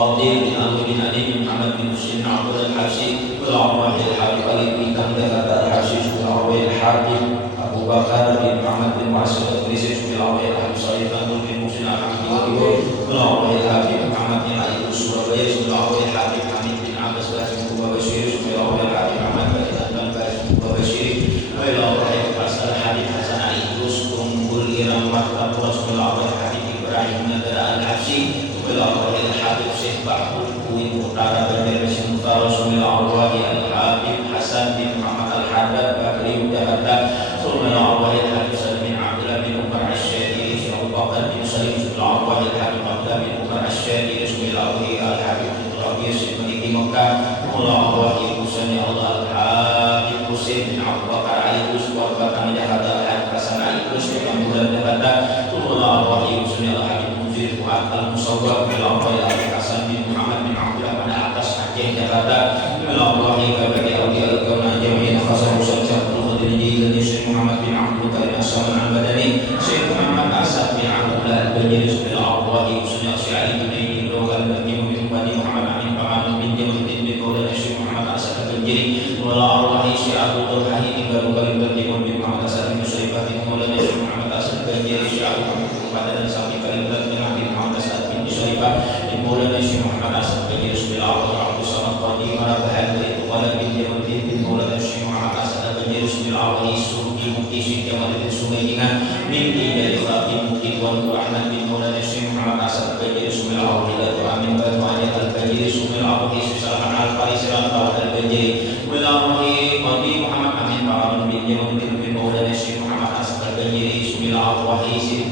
فضيل بن عمرو بن علي بن محمد بن مسلم بن عبد الحبشي والعمر الحارث علي بن كندهة الحبشي والعروي الحاكم أبو بكر بن محمد بن معسر الإدريسي والعروي الحاكم صالح بن مسلم الحمدي والعروي الحاكم محمد بن علي بن سوربيس والعروي الحاكم حميد بن عباس بن بشير والعروي الحاكم محمد بن بن بشير والعروي الحسن الحبيب حسن علي رسل كل إيران مكتب رسول العروي الحاكم إبراهيم بن الحبشي والعروي الحاكم شيخ بحر الكويت Utara Banjarmasin Utara Sumil Arwahi Al-Habib Hasan bin Muhammad Al-Haddad Bakri Jakarta Sumil Arwahi Al-Habib Salim bin Abdullah bin Umar Asyadiri Syekh Abu Bakar bin Salim Sumil Arwahi Al-Habib Abdullah bin Umar Asyadiri Sumil Arwahi Al-Habib Al-Habib Syekh Mekah Sumil Arwahi Husani Allah Al-Habib Husain bin Abu Bakar Ali Husn Warga Kami Jakarta Al-Habib Hasan Ali Husn Kambulan Jakarta Sumil Arwahi Husani Al-Habib Muzir Fuad Al-Musawwab Sumil Arwahi Al-Habib Hasan bin Muhammad bin Abdullah Jakarta Melawahi kabagi awliya al-kauna jami'in khasar Husain Syahul Khadiri dan Syekh Muhammad bin Abdul Karim As-Saman Al-Badani Syekh Muhammad Asad bin Abdullah Al-Bajiri Subhanallah Husna Syari bin Ayyid Dogal bin Muhammad Bani Muhammad Amin Paman bin Jamiluddin bin Maulana Syekh Muhammad Asad Al-Bajiri wala arwahi Syekh Abdul Halim bin Baru Karim bin Muhammad Asad bin Syaibah bin Maulana Syekh Muhammad Asad Al-Bajiri Syekh Abdul Muhammad dan Sami Karim bin Muhammad Asad bin Syaibah bin Maulana Syekh Muhammad Asad Al-Bajiri Subhanallah Bahan dari Tuhan bin Jamaluddin bin Maulana Syekh Muhammad Asad Al-Bajiri Bismillahirrahmanirrahim Suruhi Mukti Syekh Jamaluddin Sumainingan Mimpi dari Khatib Mukti Tuan Ahmad bin Maulana Syekh Muhammad Asad Al-Bajiri Bismillahirrahmanirrahim Amin Batu Ajat Al-Bajiri Bismillahirrahmanirrahim Salaman Al-Faris Al-Bajiri Bismillahirrahmanirrahim Qadi Muhammad Amin Paman bin Jamaluddin bin Maulana Syekh Muhammad Asad Al-Bajiri Bismillahirrahmanirrahim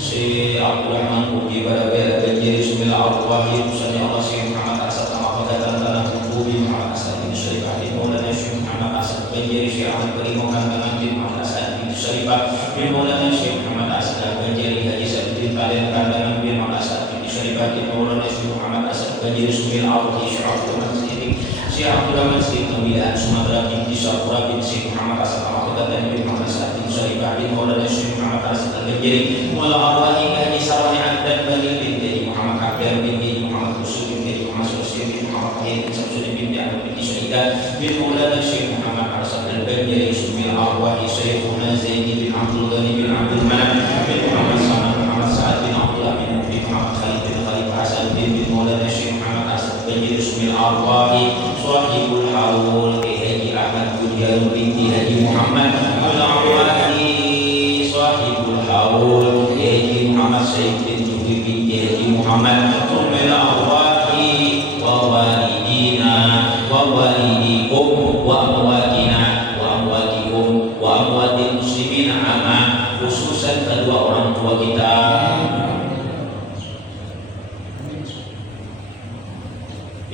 Syekh Abdul Rahman Mukti Barawi Al-Bajiri Bismillahirrahmanirrahim Sani Allah Syekh Muhammad Asad Al-Bajiri bin Muhammad Asad bin Syaibah bin Maulana Syekh Muhammad Asad Al-Bajiri Syekh Ahmad Berimokan bin Muhammad Asad bin Syaibah bin Maulana Syekh Muhammad Asad Al-Bajiri Haji Sa'id bin Kalian Kandangan bin Muhammad Asad bin Syaibah bin Maulana Syekh Muhammad Asad Al-Bajiri Sumil Arwahi Syekh Abdul Rahman Siddiq Syekh Abdul Rahman Siddiq Pembilaan Sumatera bin Syahpura bin Syekh Muhammad Asad Al-Bajiri bin Muhammad Asad bin Syaibah bin Maulana Syekh Muhammad Asad Al-Bajiri Wala Arwahi Haji Sarwani Abdan Bani bin Jadi Muhammad Abdan bin Jadi Muhammad Rasul bin Jadi Muhammad Rasul bin Muhammad Tahir bin Samsudin bin Ja'ad bin Syaidah bin Maulana Syekh Muhammad Asad Al-Bajiri Sumil Arwahi Syekhuna Zaini bin Abdul Ghani bin Abdul Manaf bin Muhammad Saman Muhammad Sa'ad bin Abdullah bin Muhammad Khalid bin Khalid Hasan bin Maulana Syekh Muhammad Asad Al-Bajiri Sumil Arwahi Sahibul Haul Haji Ahmad Budian binti Haji Muhammad Al-Arwahi Sahibul Haul Haji Muhammad Syekh bin Juhi binti Haji Muhammad Sumil Arwahi wa walidina wa walidikum wa amwatina wa amwatikum wa amwatil muslimin amma khususan kedua orang tua kita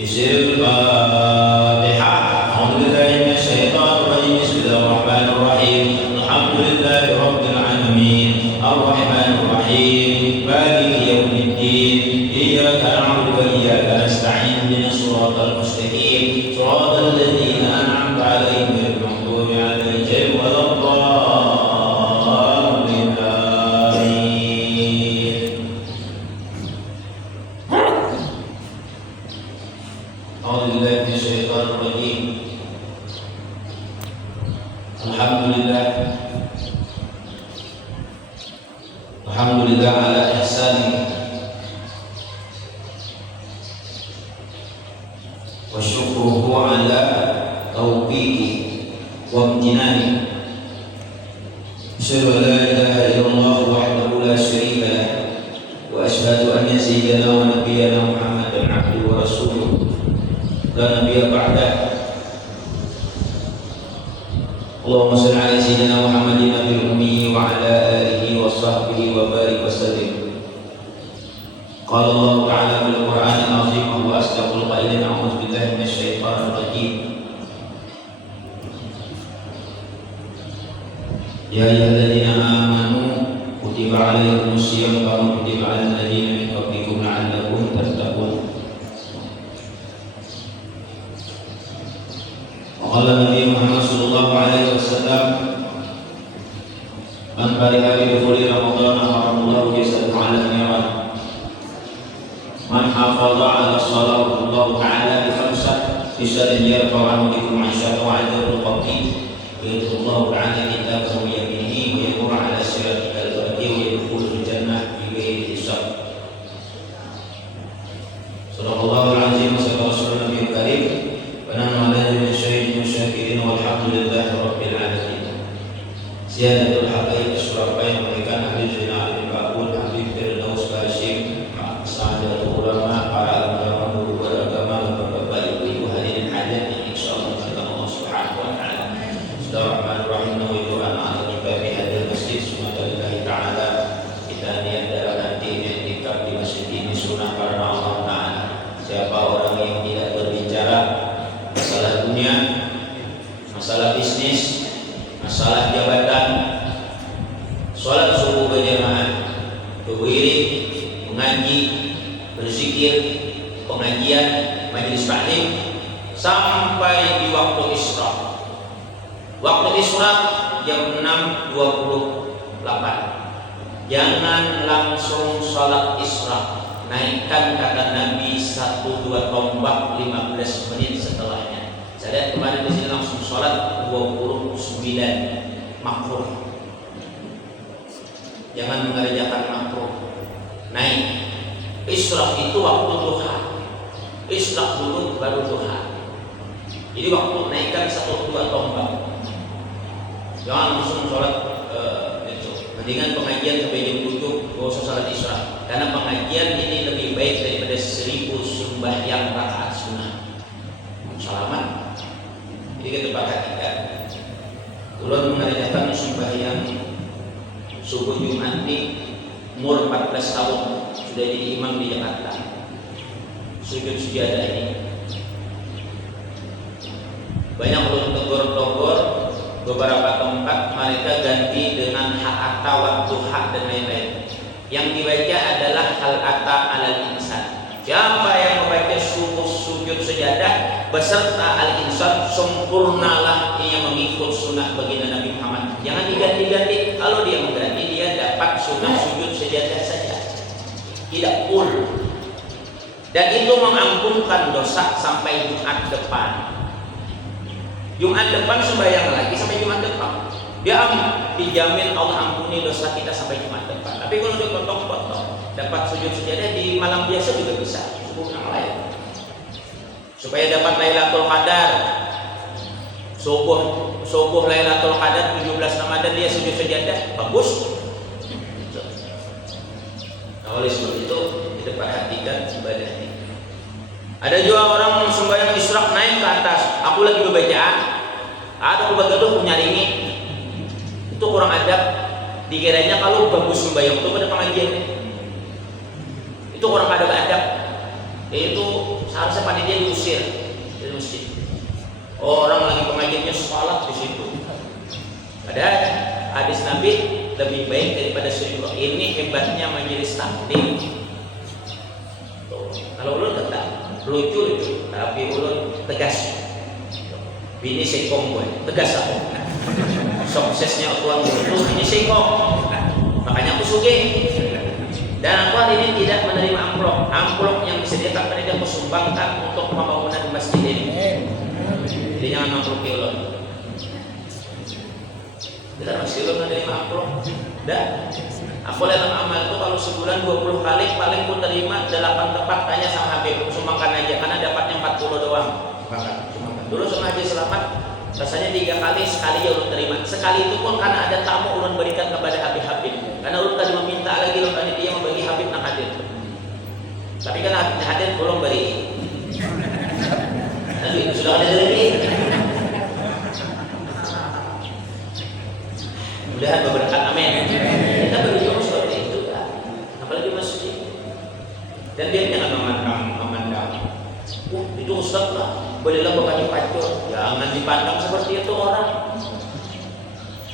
Bismillahirrahmanirrahim A'udzubillahi minasyaitonir rajim Bismillahirrahmanirrahim Alhamdulillahi rabbil alamin Ar-Rahmanir Rahim Maliki yaumiddin Iyyaka na'budu wa iyyaka nasta'in ihdinas siratal mustaqim siratal ladzina an'amta 'alaihim ghairil maghdubi 'alaihim waladdallin amin A'udzubillahi minasyaitonir rajim Alhamdulillah ala ihsani wa syukruhu ala taufiqi wa imtinani asyhadu an la ilaha illallah wahdahu la syarika lah wa asyhadu anna sayyidana wa nabiyyana Muhammadan abduhu wa rasuluh la nabiyya ba'dah Allahumma salli ala sayyidina Muhammadin nabil ummi wa ala alihi wa sahbihi wa barik wa sallim Qala Allah ta'ala bil Qur'anil azim wa asdaqul qailin a'udzu billahi minasy syaithanir rajim Ya ayyuhalladzina amanu kutiba 'alaikumus shiyam kama kutiba 'alal ladzina min qablikum la'allakum tattaqun Qala Nabi Muhammad sallallahu alaihi wasallam Man bari'a bi dukhuli Ramadan haramullahu jasadahu 'ala an-niran Man حافظ على الصلاة الله تعالى بخمسة بشر يرفع عنه بكم عشاء وعذاب القبر ويدخل الله تعالى كتابه بيمينه ويمر على صراط كالبرق ويدخل الجنة بغير حساب. صدق الله العظيم وصدق رسول النبي الكريم ونحن على من الشهيدين والشاكرين والحمد لله رب العالمين. Ziyadatul Habaib Surabaya memberikan Habib Zainal bin Bakun, Habib Firdaus Bashir, Sa'adatul Ulama, para ulama guru beragama, bapak ibu hadirin hadir yang insyaallah kita Allah Subhanahu wa taala. Bismillahirrahmanirrahim. Nawaitu an a'taqifa fi hadzal masjid sunnatullahi taala. Kita niat dalam nanti i'tikaf di masjid ini sunnah karena Allah taala. Siapa orang yang tidak berbicara masalah dunia, masalah bisnis, masalah jabatan, sholat subuh berjamaah, berwirid, mengaji, berzikir, pengajian, majelis taklim sampai di waktu isra. Waktu isra jam 6.28. Jangan langsung sholat isra. Naikkan kata Nabi 1-2 tombak 15 menit setelahnya. Saya lihat kemarin di sini langsung sholat 29 makruh. Jangan mengerjakan makruh. Naik. Isyraq itu waktu duha. Isyraq dulu baru duha. Jadi waktu naikkan 1-2 tombak. Jangan langsung sholat itu. Mendingan pengajian sampai jam 7 gak usah sholat isyraq. Karena pengajian ini lebih baik daripada 1000 sembahyang rakaat sunnah. Salaman. Jadi kita perhatikan. Ulun mengerjakan sembahyang subuh Jumat ini umur 14 tahun sudah jadi imam di Jakarta. Sujud sujadah ini banyak ulun tegur-tegur beberapa tempat mereka ganti dengan hal ata waktu hak dan lain-lain. Yang dibaca adalah hal ata alal insan. Siapa yang membaca subuh sujud sejadah beserta al-insan, sempurnalah ia mengikut sunnah baginda Nabi Muhammad. Jangan diganti-ganti. Kalau dia mengganti, dia dapat sunnah sujud sejadah saja, tidak full. Dan itu mengampunkan dosa sampai Jumat depan. Jumat depan sembahyang lagi sampai Jumat depan. Dia dijamin Allah ampuni dosa kita sampai Jumat depan. Tapi kalau dipotong-potong, dapat sujud sejadah di malam biasa juga bisa, subuh yang lain. Supaya dapat Lailatul Qadar. Subuh Lailatul Qadar 17 Ramadan dia sujud sejadah, bagus. Nah, oleh sebab itu kita perhatikan ibadah ini. Ada juga orang sembahyang isyraq naik ke atas, aku lagi berbacaan, ada begaduh nyaringi. Itu kurang adab. Dikiranya kalau bagus sembahyang itu pada pengajiannya. Itu kurang adab. Itu seharusnya panitia diusir dari masjid. Orang lagi pengajiannya sholat di situ. Ada hadis Nabi lebih baik daripada 1000. Ini hebatnya majelis taklim. Kalau ulun tetap lucu, tapi ulun tegas. Bini sekong gue, tegas aku. Suksesnya tuan itu ini sekong. Makanya aku suge. Dan aku hari ini tidak menerima amplop yang disediakan panitia aku sumbangkan untuk pembangunan masjid ini. Jadi jangan amplop ulun. Kita masih belum menerima amplop. Dan aku dalam amal itu kalau sebulan 20 kali paling pun terima 8 tempat, tanya sama Habib, sumbangkan aja karena dapatnya 40 doang. Dulu sama Haji Selamat rasanya 3 kali, sekali ya ulun terima. Sekali itu pun karena ada tamu ulun berikan kepada Habib. Karena ulun tadi meminta lagi ulun panitia membagi Habib nak hadir. Tapi kan Habib hadir belum beri. Tapi sudah ada lagi. Mudah-mudahan berberkat, amin. Kita berjuang seperti itu kan. Apalagi masjid. Dan dia jangan memandang. Itu ustaz lah. Bolehlah bukannya pacul. Jangan dipandang seperti itu orang.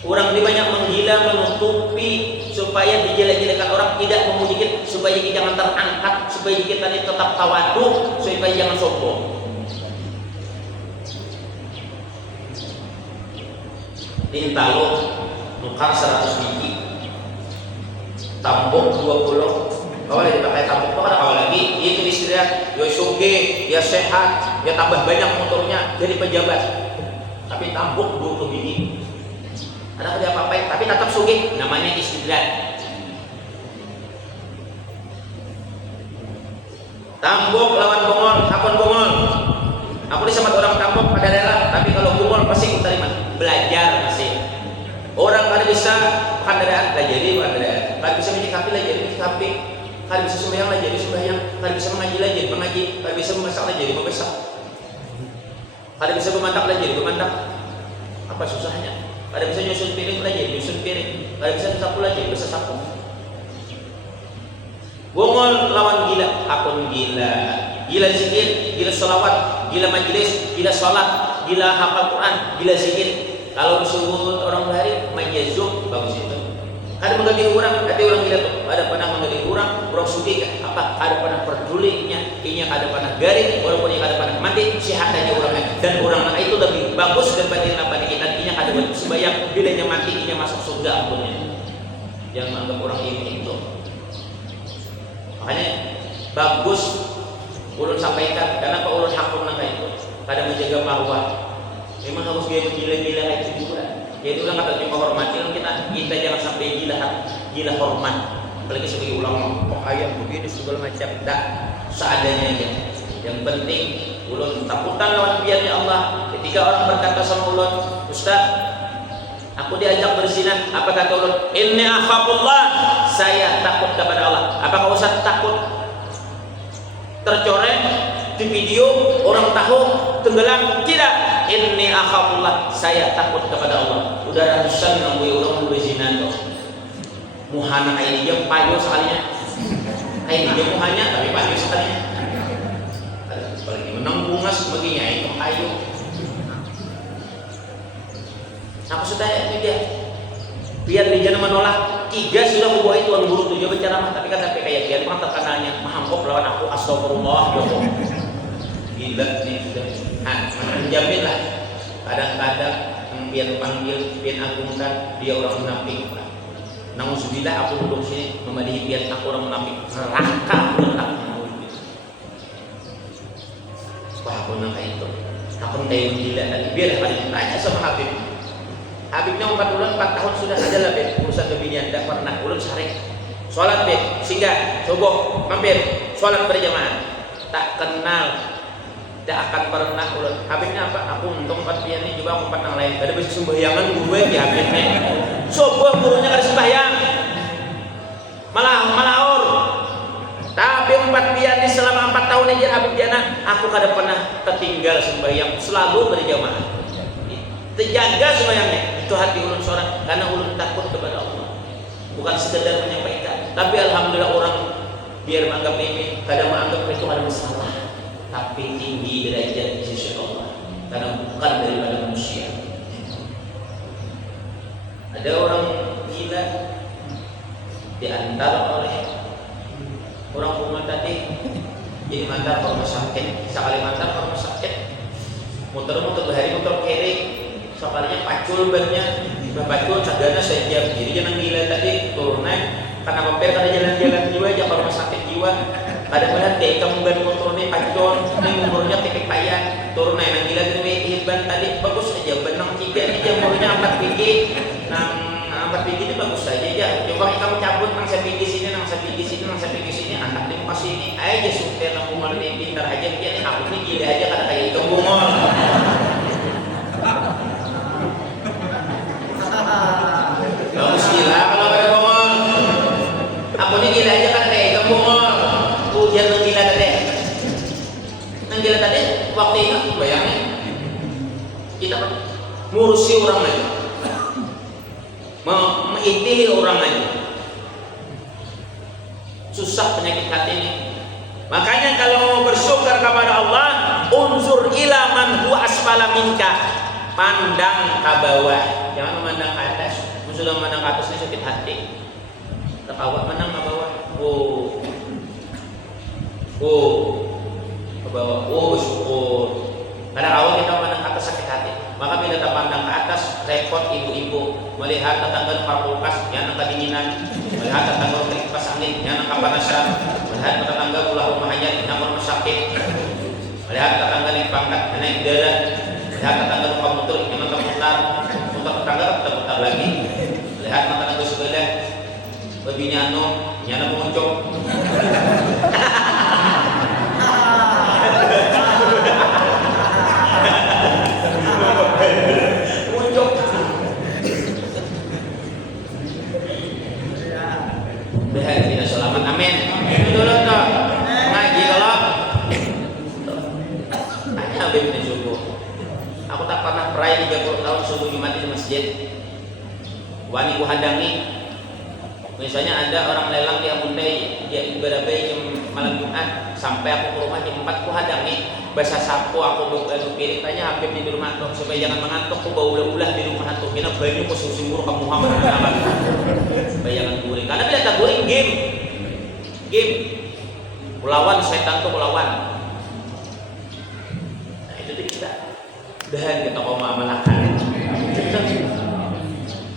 Orang ini banyak menggila, menutupi supaya dijelek-jelekan orang, tidak memuji kita, supaya kita jangan terangkat, supaya kita ini tetap tawadu, supaya jangan sombong. Ini taruh nukar 100 biji, tambok 20 Awalnya dipakai tambuk tuh kan awal lagi itu istirahat, ya suge, ya sehat, ya tambah banyak motornya jadi pejabat. Tapi tambuk 20 biji. Ada dia apa-apain, tapi tetap suge, namanya istirahat. Tambuk lawan bongol, kapon bongol. Aku ini sama orang tambuk pada rela, tapi kalau bongol pasti aku terima. Belajar masih. Orang kada bisa kandaraan, lah jadi kandaraan. Kada bisa menyikapi lah jadi menyikapi. Kada bisa sembahyang lah jadi sembahyang. Kada bisa mengaji lah jadi mengaji. Kada bisa memasak lah jadi memasak. Kada bisa memandak lah jadi memandak. Apa susahnya? Kada bisa nyusun piring lah jadi nyusun piring. Kada bisa sapu lah jadi bisa sapu. Bongol lawan gila, akun gila, gila zikir, gila sholawat, gila majelis, gila sholat, gila hafal Quran, gila zikir. Kalau disuruh orang lari main jazz bagus itu. Ada mengganti orang, ada orang gila tuh, ada pernah mengganti orang suki apa, ada pernah pedulinya, ini ada pernah garing, walaupun yang ada pernah mati, sehat aja orangnya. Dan orang itu lebih bagus daripada kita, ini ada buat sembahyang, bilanya mati, ini masuk surga ampunnya. Yang menganggap orang ini itu. Makanya bagus ulun sampaikan, karena Pak ulun hakun nangka itu pada menjaga marwah. Memang harus gaya gila-gila itu juga. Jadi ulang kata kita hormati kita jangan sampai gila hormat. Apalagi sebagai ulama, kok ayam begini segala macam, tak seadanya aja. Yang penting ulun takutan lawan biarnya Allah. Ketika orang berkata sama ulun, Ustaz, aku diajak berzina, apa kata ulun? Inni akhafullah, saya takut kepada Allah. Apakah Ustaz takut tercoreng di video orang tahu tenggelam? Tidak. Inni akhafullah, saya takut kepada Allah. Udah ratusan nambui orang berzina tuh. Muhana ini dia payu sekalinya. Ini dia muhanya tapi payu sekalinya. Apalagi menang bunga sebagainya itu payu. Aku sudah itu dia. Biar dia jangan menolak. 3 sudah membawa itu orang guru 7 berceramah, tapi kan sampai kayak dia memang terkenalnya mahampok lawan aku astagfirullah ya Allah. Gila nih sudah. Menjamin lah. Kadang-kadang biar panggil, biar agungkan dia orang munafik. Nauzubillah aku duduk sini memadihi biar aku orang munafik. Rangka benar. Wah aku nangka itu. Aku kayak gila tadi. Biar paling tanya sama Habib. Habibnya 4 bulan 4 tahun sudah ada lah bet urusan kebinian, tidak pernah ulun sare sholat bet singgah coba mampir sholat berjamaah tak kenal, tidak akan pernah ulun. Habibnya apa? Aku untung 4 pian ini juga aku 4 yang lain ada bisa sembahyangan gue di Habibnya coba gurunya kada sembahyang malah or tapi 4 pian ini selama 4 tahun aja Habib Jana aku kada pernah tertinggal sembahyang, selalu berjamaah. Terjaga sembahyangnya itu hati ulun seorang karena ulun takut kepada Allah, bukan sekedar menyampaikan. Tapi alhamdulillah orang biar menganggap ini kadang menganggap itu ada masalah, tapi tinggi derajat di sisi Allah karena bukan daripada manusia. Ada orang gila di antara oleh orang rumah tadi jadi mantar ke rumah sakit, sekali mantar ke rumah sakit muter-muter berhari muter kiri. Sekalinya pacul bannya, pacul sadana saja. Jadi jangan gila tadi turunnya karena mampir kada jalan-jalan jiwa aja ke rumah sakit jiwa. Kada melihat deh kamu ban motornya pacul, ini umurnya tipik payah. Turunnya nang gila tadi ban tadi bagus aja, benang 3 aja umurnya 4 biji. Nang 4 biji itu bagus saja aja. Coba kamu cabut nang sepigi sini, nang sepigi sini, nang sepigi sini, anak di pas ini aja supir nang bungol ini pintar aja dia nih aku nih gila aja kada kayak ikan bungol. Bagus gila kalau ada bongol. Aku ini gila aja kan kayak ikan bongol. Ujian nang gila tadi. Nang gila tadi waktu itu bayangin kita ngurusi orang aja, mengintih orang aja. Susah penyakit hati ini. Makanya kalau mau bersyukur kepada Allah, unzur ila man huwa asfala minka. Pandang ke bawah, jangan memandang ke atas. Sudah memandang ke atas ini sakit hati. Terkawat mandang ke bawah. Ke bawah. Bersyukur. Karena kalau kita memandang ke atas sakit hati, maka bila kita pandang ke atas, repot ibu-ibu melihat tetangga di kulkas, yang kedinginan, melihat tetangga di kipas angin, nyana kapanasan, melihat tetangga ulah rumah hanya nyana rumah sakit, melihat tetangga naik pangkat, naik darat, melihat tetangga rumah muter, nyana terputar, muter tetangga terputar lagi, melihat tetangga sebelah, lebih nyana menguncung. Kita selamat, amin. Itu dulu tuh ngaji kalau hanya habis ini subuh. Aku tak pernah perayaan 30 tahun subuh Jumat di masjid. Wani ku hadangi. Misalnya ada orang lelang di Amuntai, dia ibadah jam malam Jumat, sampai aku ke rumah jam 4 ku hadangi. Bahasa sapu aku piring tanya Habib di rumah tuh supaya jangan mengantuk, ku bau ulah di rumah tuh. Kena banyu ku susu murah kamu Muhammad supaya jangan guring. Karena bila tak guring game. Kulawan setan tuh kulawan. Nah itu tuh kita. Dan kita mau mengamalkan.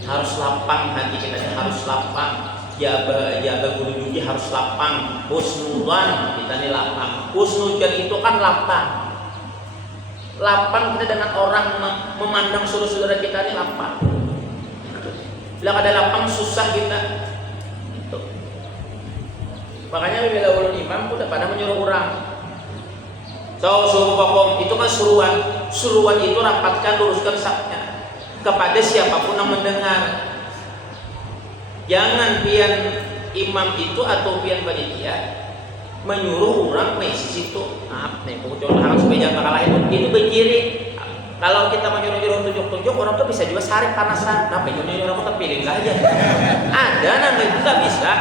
Harus lapang hati kita, harus lapang. Jaga guru duji harus lapang. Husnudzan kita nih lapang. Husnudzan itu kan lapang. Lapang kita dengan orang memandang saudara kita ini lapang. Bila ada lapang susah kita. Itu. Makanya bila ulun imam udah pada menyuruh orang. Suruh bakom itu kan suruhan. Suruhan itu rapatkan, luruskan saknya kepada siapapun yang mendengar. Jangan pian imam itu atau pian panitia menyuruh orang di situ. Maaf nih, contoh supaya jangan kalahin itu berciri. Kalau kita menyuruh tunjuk-tunjuk orang tuh bisa juga sarik panasan. Nah, nyuruh orang tuh pilih aja. Ada namanya itu nggak bisa.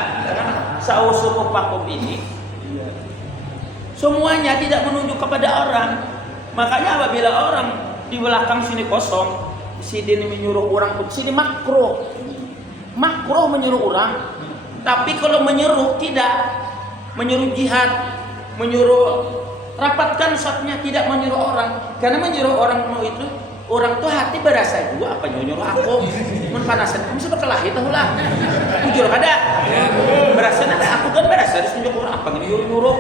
Sausuku pakum ini semuanya tidak menunjuk kepada orang. Makanya apabila orang di belakang sini kosong, sini menyuruh orang tuh sini makruh menyuruh orang. Tapi kalau menyuruh tidak, menyuruh jihad, menyuruh rapatkan satnya, tidak menyuruh orang. Karena menyuruh orang mau itu, orang tuh hati berasa juga apa nyuruh aku menpanasan kamu seperti lah itu lah jujur ada berasa ada aku kan berasa ditunjuk orang apa nyuruh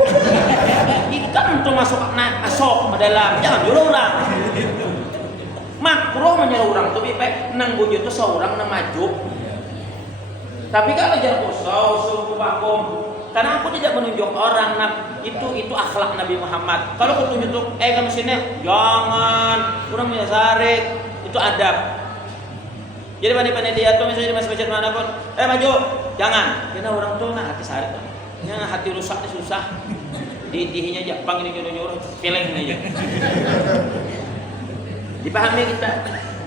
ikan untuk masuk asok ke dalam, jangan nyuruh orang. Makruh menyuruh orang tuh baik nang bujuk tuh seorang nang maju. Tapi kalau jarak suruh pakum, karena aku tidak menunjuk orang, itu akhlak Nabi Muhammad. Kalau aku tunjuk kamu sini, jangan, kurang punya sarik, itu adab. Jadi panitia tuh misalnya di masjid mana pun, maju, jangan. Karena orang tuh hati sarik, yang hati rusak susah. Dihinya Jepang ini nyuruh pilih aja. Dipahami kita.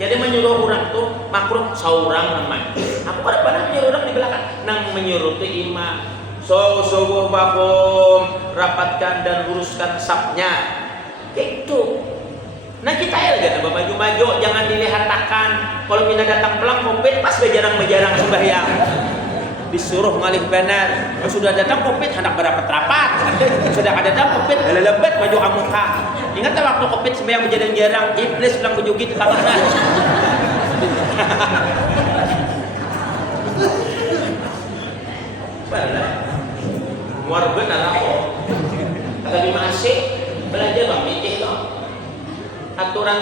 Jadi menyuruh orang tuh makruh seorang namanya. Aku pernah menyuruh orang di belakang, nang menyuruh tuh imam. Subuh bakum, rapatkan dan luruskan sapnya. Gitu. Nah kita ya lagi maju-maju, jangan dilihat-akan. Kalau mina datang pulang covid pas bejarang sembahyang. Disuruh ngalih benar. Sudah datang covid hendak berapat-rapat. Sudah ada datang covid lebet baju amuka. Ingat tak waktu covid sembahyang berjarang-jarang, iblis bilang bejugi di tangannya. Baiklah. Warga nalako. Tapi masih belajar memilih loh. Aturan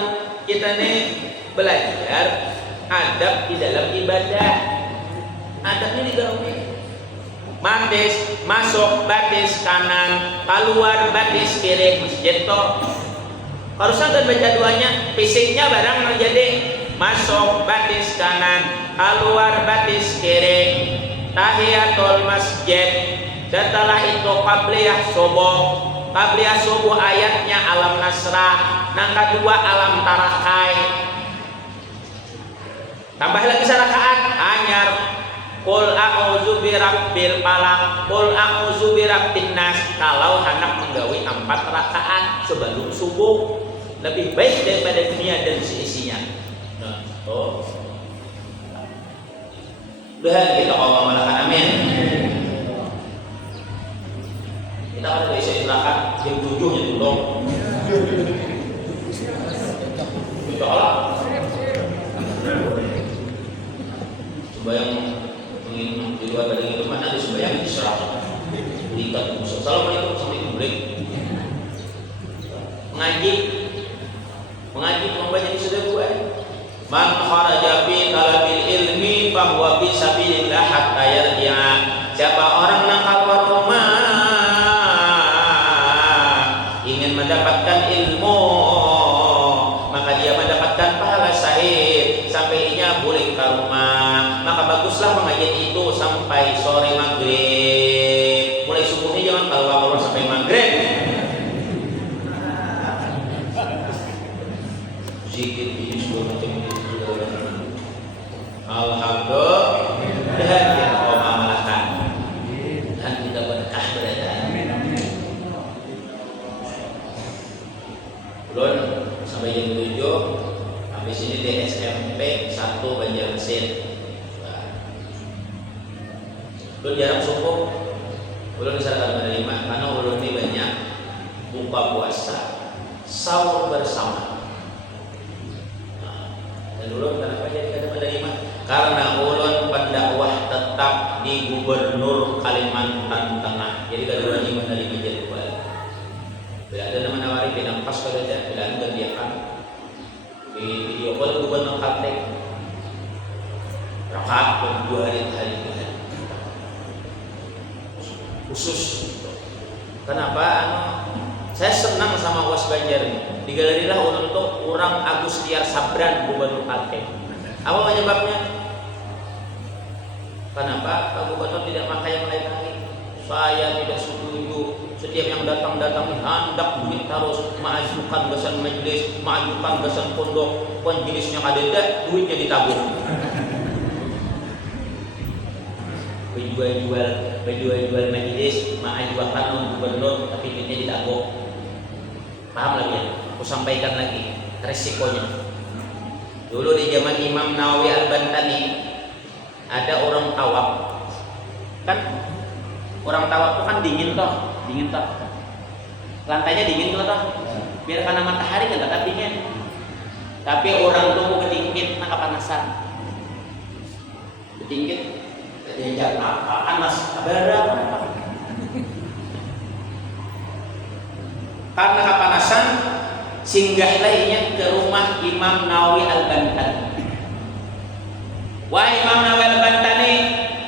kita nih belajar adab di dalam ibadah. Adabnya digawe. Batis masuk, batis kanan, keluar batis kiri, masjid toh. Kalau sampai baca duanya, fisiknya barang menjadi masuk batis kanan, keluar batis kiri. Tahiyatul masjid. Setelah itu qabliyah subuh ayatnya alam nasrah, nang kedua alam tarakai. Tambah lagi sarakaat anyar qul a'udzu birabbil falaq, qul a'udzu birabbin nas. Kalau hendak menggawi 4 rakaat sebelum subuh lebih baik daripada dunia dan seisinya. Nah, dan kita Allah malakan amin. Kita ada isi silakan yang 7-nya dulu. Insya Allah. Sembayang di luar badan itu mana ada sembayang di 100 mengaji membaca di sedekah. Man kharaja fi talabil ilmi fahuwa fi sabilillah hatta yarji'a. Siapa orang yang keluar rumah ingin mendapatkan ilmu, maka dia mendapatkan pahala syahid sampai ia boleh ke rumah. Maka baguslah mengaji itu sampai sore maghrib. Mulai subuhnya jangan keluar sampai maghrib. Zikir ini sudah macam ini. Alhamdulillah dan kita amalkan dan kita berkah berada. Belum sampai jam 7. Habis ini di SMP 1 Banjarmasin. Belum jarang subuh. Belum disarankan menerima karena ulun ini banyak buka puasa, sahur bersama. Dan ulun kenapa jadi kada menerima? Karena ulun pendakwah tetap di Gubernur Kalimantan Tengah. Jadi kada berani menerima jadwal. Bila ada nama nawari pinang pas kada ada, bila ada gantian di video call Gubernur Kalteng. Rakaat 2 hari khusus. Kenapa? Saya senang sama UAS Banjar ini. Di galeri lah untuk orang Agustiar Sabran Gubernur Kalteng. Apa penyebabnya? Kenapa Pak Gubernur tidak pakai yang lain lagi? Saya tidak setuju. Setiap yang datang hendak duit terus, mengajukan gasan majelis, mengajukan gasan pondok, penjelisnya kadeda, duitnya ditabung. Berjual majelis, mengajukan gubernur, tapi duitnya ditabung. Paham lagi ya? Aku sampaikan lagi resikonya. Dulu di zaman Imam Nawawi Al-Bantani ada orang tawaf. Kan orang tawaf itu kan dingin toh. Lantainya dingin toh. Biar karena matahari kan tetap dingin. Tapi orang tunggu ketingkit nak kepanasan. Ketingkit dia apa panas berapa? Karena kepanasan singgahlah ia ke rumah Imam Nawawi Al-Bantani. Wah Imam Nawawi Al-Bantani,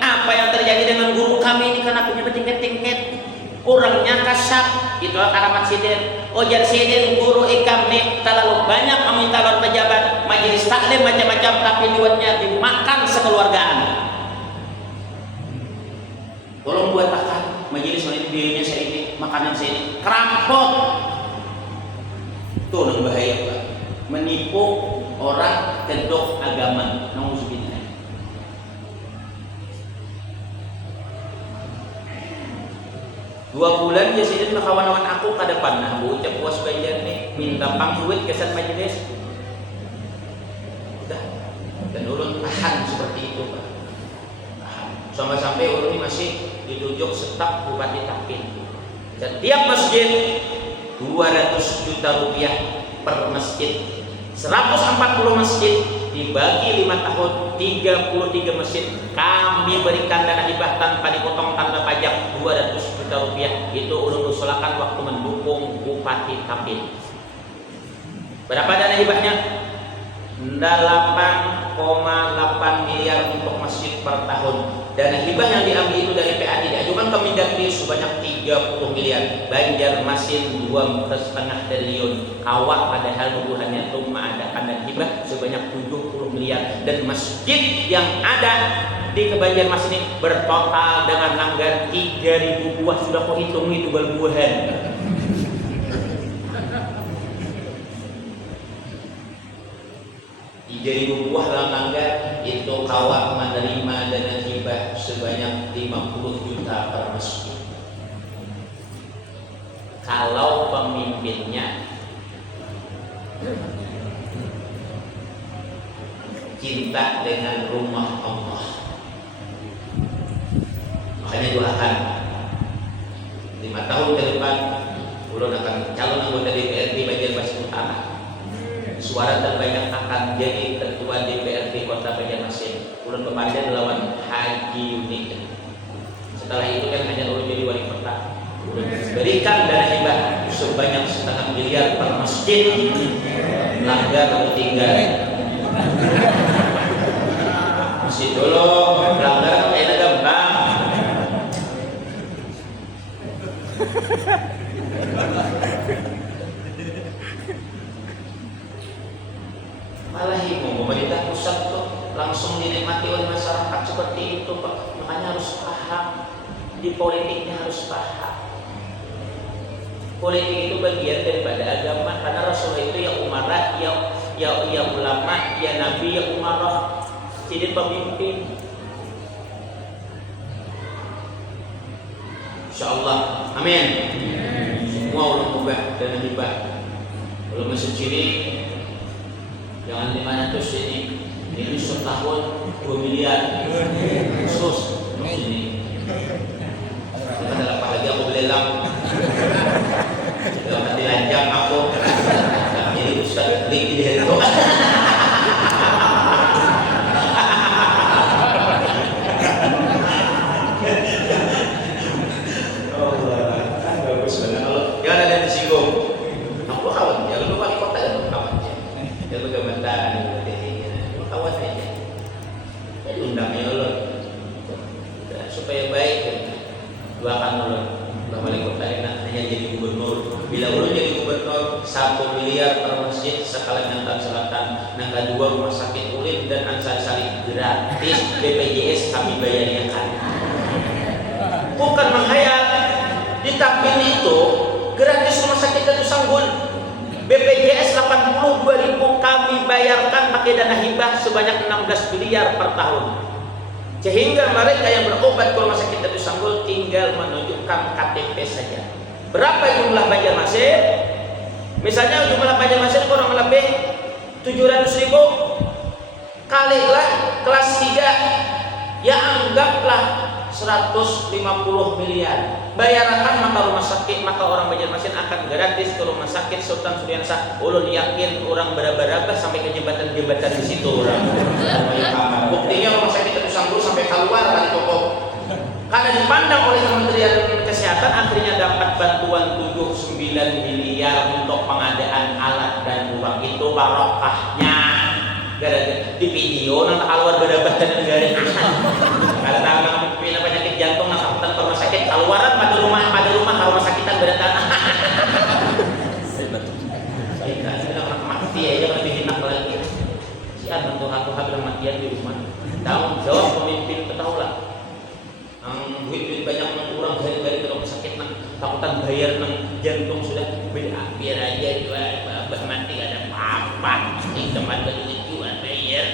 apa yang terjadi dengan guru kami ini? Kenapa bertingkat-tingkat? Orangnya kasar, itu alamat sidin. Ojar sidin guru kami terlalu banyak meminta lawan pejabat, majelis taklim macam-macam, tapi liwatnya dimakan sekeluargaan. Tolong buat makan majelis ini, biayanya saya ini, makanan saya ini, kerampok. Itu yang bahaya Pak, menipu orang kedok agama. Nauzubillah. Dua bulan ya sidin kawan-kawan aku ke depan. Nah, ucap UAS Banjar nih, minta pangduit kesan majelis. Udah, dan ulun tahan seperti itu Pak. Sampai ulun ini masih ditunjuk staf Bupati Tapin. Setiap masjid 200 juta rupiah per masjid. 140 masjid dibagi 5 tahun, 33 masjid kami berikan dana hibah tanpa dipotong tanpa pajak 200 juta rupiah. Itu ulun usulkan waktu mendukung Bupati Tapin. Berapa dana hibahnya? 8,8 miliar untuk masjid per tahun. Dana hibah yang diambil itu dari PAD diajukan ke Mendagri sebanyak 30 miliar. Banjarmasin 2,5 triliun. Awak padahal nuduhannya itu mengadakan dana hibah sebanyak 70 miliar. Dan masjid yang ada di Banjarmasin ini bertotal dengan anggaran 3.000 buah. Sudah kau hitung itu buah-buahan. 3.000 buah langangga itu kawak menerima dana hibah sebanyak 50 juta per masjid. Kalau pemimpinnya cinta dengan rumah Allah, makanya doakan 5 tahun ke depan ulun akan calon anggota DPRD Banjarmasin Utara. Suara terbanyak akan jadi ketua DPRD Kota Banjarmasin. Ulun kepada lawan Haji Yunita. Setelah itu kan hanya ulun jadi wali kota. Ulun berikan dana hibah sebanyak 1,5 miliar per masjid. Langgar atau tinggal masjid dulu, langgar kayaknya gampang. Malah ibu pemerintah pusat tuh langsung dinikmati oleh masyarakat seperti itu Pak. Makanya harus paham, di politiknya harus paham. Politik itu bagian daripada agama, karena Rasulullah itu ya umarah, ya ulama, ya nabi, ya umarah, jadi pemimpin. Insyaallah, amin. Semua orang ubah dan hibah. Kalau masjid sini jangan 500 ini setahun 2 miliar khusus sini. Kita dalam apalagi aku belelang, jangan dilanjang aku. Ini Ustaz klik di itu. Jangan ada disinggung. Aku kawan, jangan lupa di kota dan kawan. Jangan lupa mantan, kawan aja. Jadi undangnya Allah supaya baik. Doakan Allah. Wali kota enak hanya jadi gubernur. Bila ulun jadi gubernur 1 miliar per masjid sekalian Nantan Selatan, nangga 2 rumah sakit ulin dan Ansar Salih gratis, BPJS kami bayarkan. Bukan menghayal. Di Tampin itu gratis rumah sakit Datu Sanggul, BPJS 82.000 kami bayarkan pakai dana hibah sebanyak 16 miliar per tahun. Sehingga mereka yang berobat ke rumah sakit Datu Sanggul tinggal menunjukkan KTP saja. Berapa jumlah Banjarmasin? Misalnya jumlah Banjarmasin kurang lebih 700.000, kalilah kelas 3, ya anggaplah 150 miliar. Bayarkan maka rumah sakit, maka orang Banjarmasin akan gratis ke rumah sakit Sultan Suryasah. Ulun yakin orang beraba-raba sampai ke jembatan-jembatan di situ orang. Buktinya rumah sakit Datu Sanggul sampai keluar kali toko. Karena dipandang oleh Kementerian Kesehatan akhirnya dapat bantuan 79 miliar untuk pengadaan alat dan uang. Itu barokahnya. Gara-gara di video nanti keluar berabatan negara. Kalau tangan punya penyakit jantung nanti ke rumah sakit keluaran pada rumah sakitan berdatang. Kita bilang mati aja lebih enak lagi. Si An bantu aku bilang matian di rumah. Tanggung jawab pemimpin ketahulah. Duit banyak nang kurang hari-hari ke rumah sakit nang takutan bayar nang jantung sudah biar aja bah mati ada apa-apa. Ini tempat jual bayar.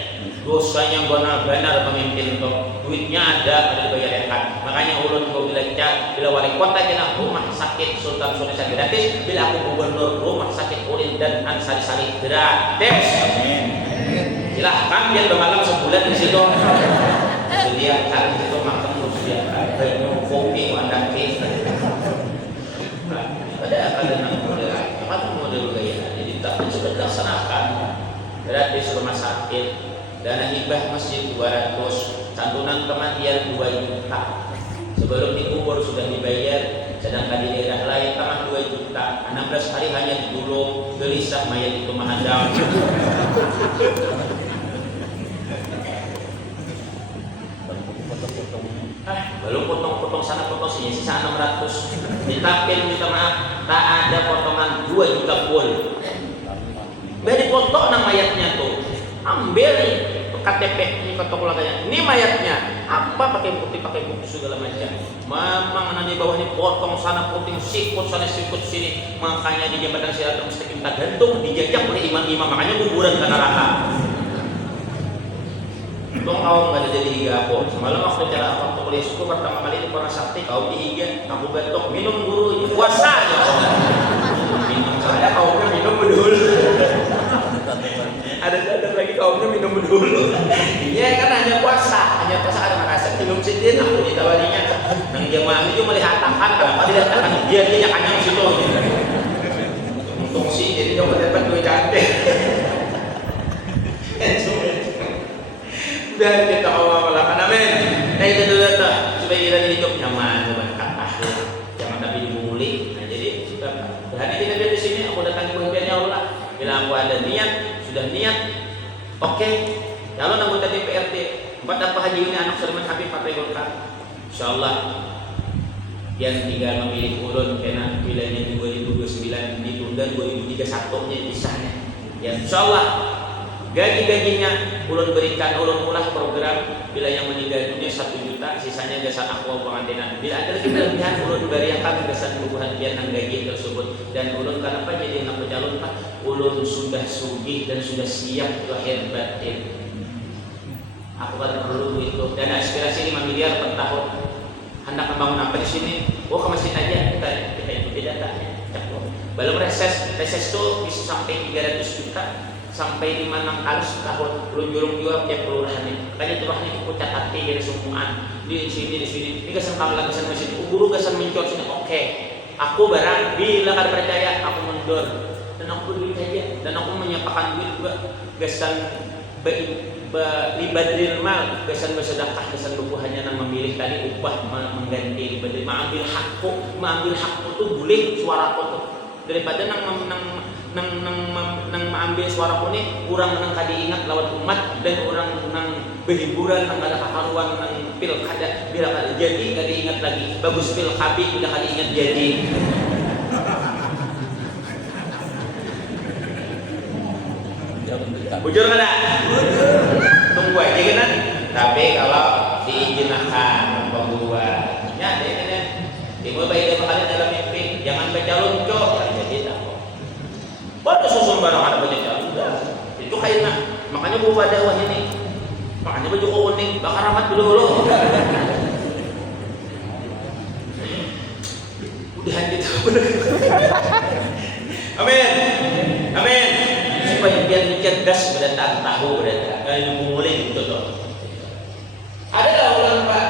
Dosanya benar-benar pemimpin tuh duitnya ada dibayarkan. Makanya ulun gua bilang bila wali kota kena rumah sakit Sultan Suryasah gratis, bila aku gubernur rumah sakit Ulin dan Ansari Salih gratis. Amin. Silahkan dia bermalam sebulan di situ. Dia cari itu makan dia baiknya kopi anda kek. Ada kalian model apa model gaya. Jadi tak sudah dilaksanakan gratis rumah sakit, dana hibah masjid 200, santunan kematian 2 juta. Sebelum dikubur sudah dibayar, sedangkan di daerah lain tanah 2 juta. 16 hari hanya digulung, gelisah mayat itu menghadang. Belum potong-potong sana potong sini sisa 600. Ditampil minta maaf tak ada potongan 2 juta full. Beri foto nang mayatnya tuh. Ambil KTP ini foto keluarganya. Ini mayatnya. Apa pakai putih segala macam. Memang nanti di bawah ini potong sana potong sikut sana sikut sini. Makanya di jembatan Siratul Mustaqim tak gantung dijajak oleh imam-imam, makanya kuburan ke neraka. Untung kaum nggak ada jadi higa aku. Semalam waktu cara waktu kuliah suku pertama kali di Purna Sakti kaum dihiga, aku bentuk minum guru puasa ya. Minum saya kaumnya minum bedul. Ada lagi kaumnya minum bedul. Iya kan hanya puasa ada merasa minum sedikit aku ditawarinya. Nang jemaah itu melihat tangan kenapa didatangkan dia kanyang situ. Untung sih jadi coba dapat duit cantik. Dan kita awal-awal amin. Nah itu dulu tak supaya kita hidup nyaman, bukan akhir. Jangan tapi dibuli. Nah jadi sudah berani aku ada niat, sudah niat, oke, calon anggota DPRD, 4 apa haji ini anak Sulaiman Habib Partai Golkar, insyaallah yang tinggal memilih ulun kena pilihannya 2029 ditunda 2031 nya pisahnya. Ya insyaallah gaji-gajinya ulun berikan, ulun ulah program bila yang meninggal dunia 1 juta, sisanya jasa akhwal pengantinan. Bila ada kelebihan ulun beriakan kesan bubuhan biar nang gaji tersebut. Dan ulun kenapa jadi anak calon Pak? Ulun sudah sugih dan sudah siap lahir batin. Aku kan perlu itu dan aspirasi 5 miliar per tahun. Hendak membangun apa di sini? Oh ke masjid aja kita itu tidak tanya. Belum reses itu bisa sampai 300 juta sampai 5-6 kali setahun. Belum jual tiap kelurahan ini. Makanya kelurahan itu pucat hati dari semuaan di sini. Ini kesan kamera kesan masjid. Guru kesan mencor sini. Oke. Aku barang bila kada percaya aku mundur dan aku duit aja dan aku menyapakan duit juga kesan libadril mal kesan bersedekah kesan bubuhannya nang memilih tadi upah mengganti libadril mengambil hakku tuh boleh suaraku tuh daripada nang mengambil suaraku nih kurang nang kadi ingat lawan umat dan orang nang berhiburan nang ada keharuan nang pilkada bila kada jadi kadi ingat lagi bagus pilkabi bila kadi ingat jadi. Bujur kada? Tunggu aja kan? Tapi kalau diizinkan pembuatnya, dimulai baik kalian dalam mimpi, jangan calon cok, jadi tak. Baru susun barang ada banyak calon, itu kayaknya makanya gua dakwah ini, makanya baju kuning, bakar amat dulu. Udah gitu. Amin, amin. Supaya biar cerdas berdatang tahu berdatang kalau mulai itu tuh ada lah orang Pak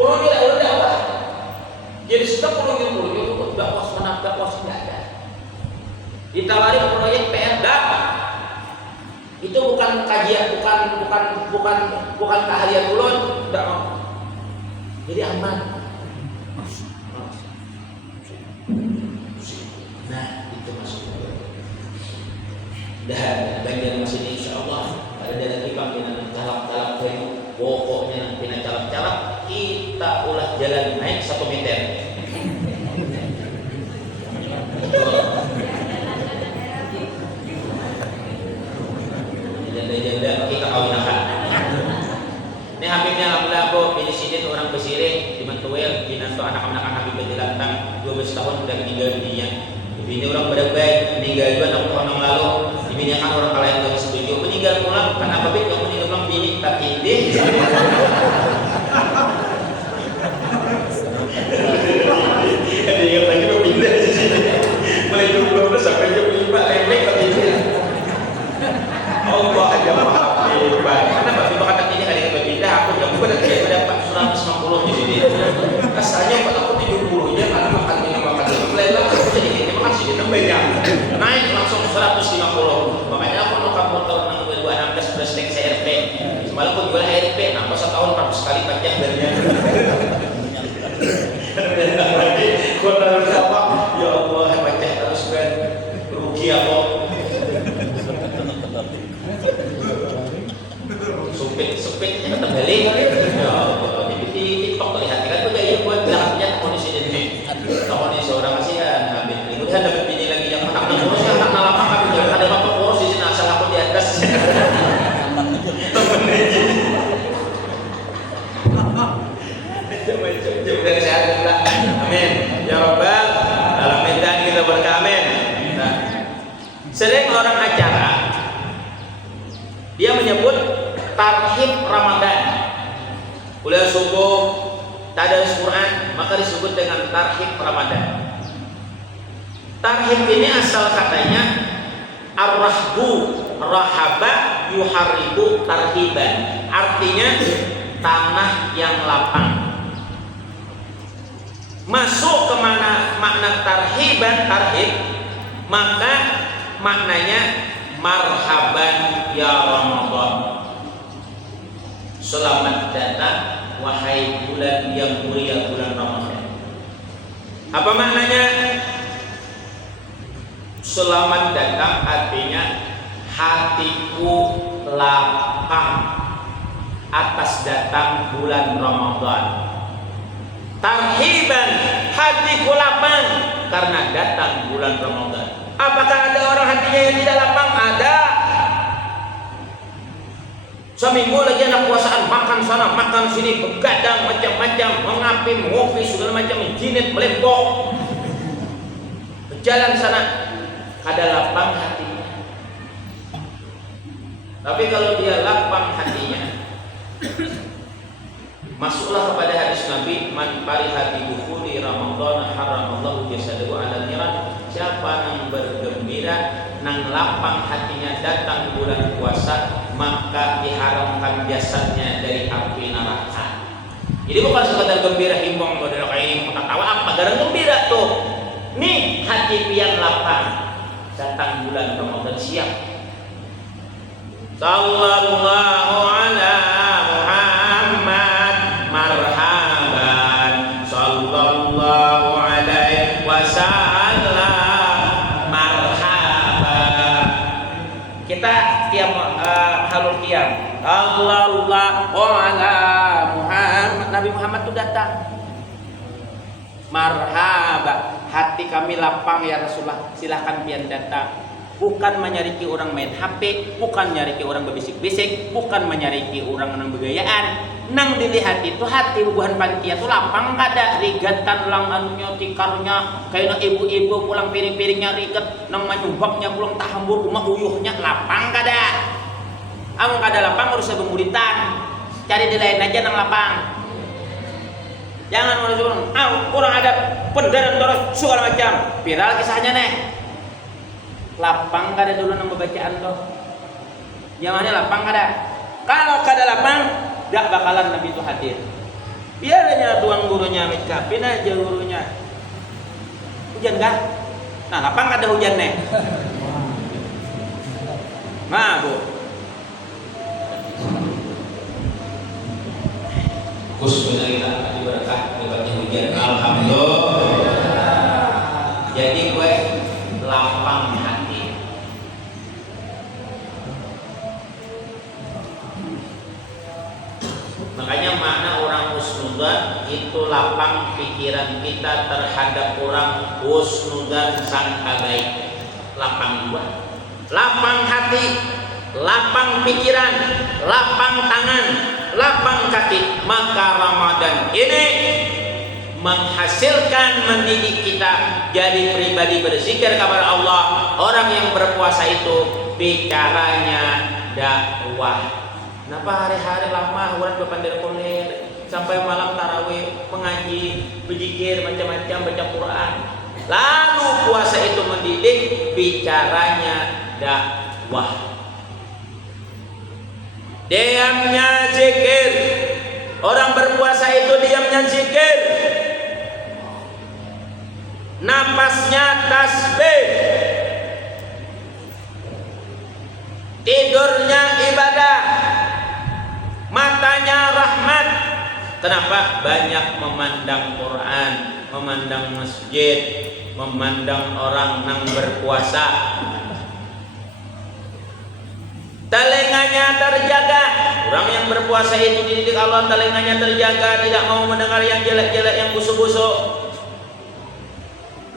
ulun dakwah jadi setiap ulun dakwah nggak ada ditawari proyek PR dapat itu bukan kajian bukan keahlian ulun tidak mau jadi aman. Nah itu maksudnya. Dan bagian masih ini insyaallah ada lagi panggilan calak-calak bayu pokoknya nanti calak-calak kita ulah jalan naik 1 meter. Janda-janda kita kawinakan. Ini Habibnya alhamdulillah aku pilih orang Besire di Mantuel binantu anak-anak Habib Bajilantang 12 tahun udah meninggal dunia. Ini orang berbaik meninggal juga 6 tahun yang lalu. Dibiniakan orang kalian gak setuju meninggal pulang karena apa kamu meninggal pulang bini tak ide. Ada yang lagi berpindah di sini. Mulai jam 12 sampai jam 5 lembek tak ide. Allah aja maaf hebat. Kenapa tiba kata ini ada yang berpindah? Aku jam juga dapat 150 di sini. Asalnya kalau aku 70 nya karena makan lelah aku jadi ini makan sih banyak naik langsung 150. Makanya aku nukar motor nang 2016 plus tank CRP semalam aku jual ARP nambah setahun 400 kali pajak darinya. Kota berapa ya Allah pajak terus kan rugi aku supit tetap balik ya Allah di TikTok lihat kan tuh gaya buat belakangnya kondisi ini kondisi orang kasihan Habib kemudian dapat bini lagi yang anak kurus anak lapang Habib jangan ada bapak kurus di sini asal aku di atas temen dari sehat juga amin ya Rabbal alamin dan kita berkah amin. Nah, sering orang acara dia menyebut tarhib Ramadan mulai subuh tadarus Quran maka disebut dengan tarhib Ramadan. Tarhib ini asal katanya ar-rahbu rahaba yuharibu tarhiban artinya tanah yang lapang. Masuk ke mana makna tarhiban tarhib maka maknanya marhaban ya Ramadan selamat datang wahai bulan yang mulia bulan Ramadan. Apa maknanya? Selamat datang artinya hatiku lapang atas datang bulan Ramadan. Tarhiban, hatiku lapang karena datang bulan Ramadan. Apakah ada orang hatinya yang tidak lapang? Ada. Seminggu lagi anak puasaan, makan sana, makan sini, begadang macam-macam, mengapi, mengopi, segala macam, menjinit, melempok, berjalan sana, ada lapang hatinya. Tapi kalau dia lapang hatinya, masuklah kepada hadis Nabi, man fariha bi dukhuli Ramadan haramallahu jasadahu 'ala niran. Siapa yang bergembira nang lapang hatinya datang bulan puasa, maka diharamkan jasadnya dari api neraka. Jadi bukan sekadar gembira himbong model kayak ketawa apa, garang gembira tuh. Nih hati pian lapang datang bulan Ramadan siap. Sallallahu ala Muhammad marhaban sallallahu alaihi wasallam marhaban. Kita tiap halul qiyam Allahu ala Muhammad, Nabi Muhammad itu datang. Marhaba, hati kami lapang ya Rasulullah, silahkan pian datang. Bukan menyariki orang main HP, bukan menyariki orang berbisik-bisik, bukan menyariki orang nang begayaan. Nang dilihat itu hati bubuhan panitia itu lapang kada, rigatan lang anunya tikarnya, kayak ibu-ibu pulang piring-piringnya rigat, nang manyumbaknya pulang tahambur rumah uyuhnya lapang kada. Amun kada lapang harus bemuritan, cari di lain aja nang lapang. Jangan menurut kurang ada pendaran terus segala macam. Viral kisahnya nih. Lapang kada dulu nang bacaan tuh. Yang mana lapang kada? Kalau kada lapang, gak bakalan Nabi itu hadir. Biarnya tuang gurunya mikapin aja gurunya. Hujan kah? Nah, lapang kada hujan nih. Nah, Bu. Khususnya kita berkah dapatnya hujan, alhamdulillah. Jadi gue lapang hati. Makanya makna orang husnudzan itu lapang pikiran kita terhadap orang, husnudzan sangka baik. Lapang dua, lapang hati, lapang pikiran, lapang tangan, lapang kaki. Maka Ramadan ini menghasilkan, mendidik kita jadi pribadi berzikir kepada Allah. Orang yang berpuasa itu bicaranya dakwah. Kenapa hari-hari lama urat berpandai kulir sampai malam tarawih, mengaji, berzikir macam-macam, baca Quran. Lalu puasa itu mendidik, bicaranya dakwah. Diamnya zikir. Orang berpuasa itu diamnya zikir. Napasnya tasbih. Tidurnya ibadah. Matanya rahmat. Kenapa? Banyak memandang Quran, memandang masjid, memandang orang yang berpuasa. Telinganya terjaga. Orang yang berpuasa itu dididik Allah, telinganya terjaga, tidak mau mendengar yang jelek-jelek, yang busuk-busuk.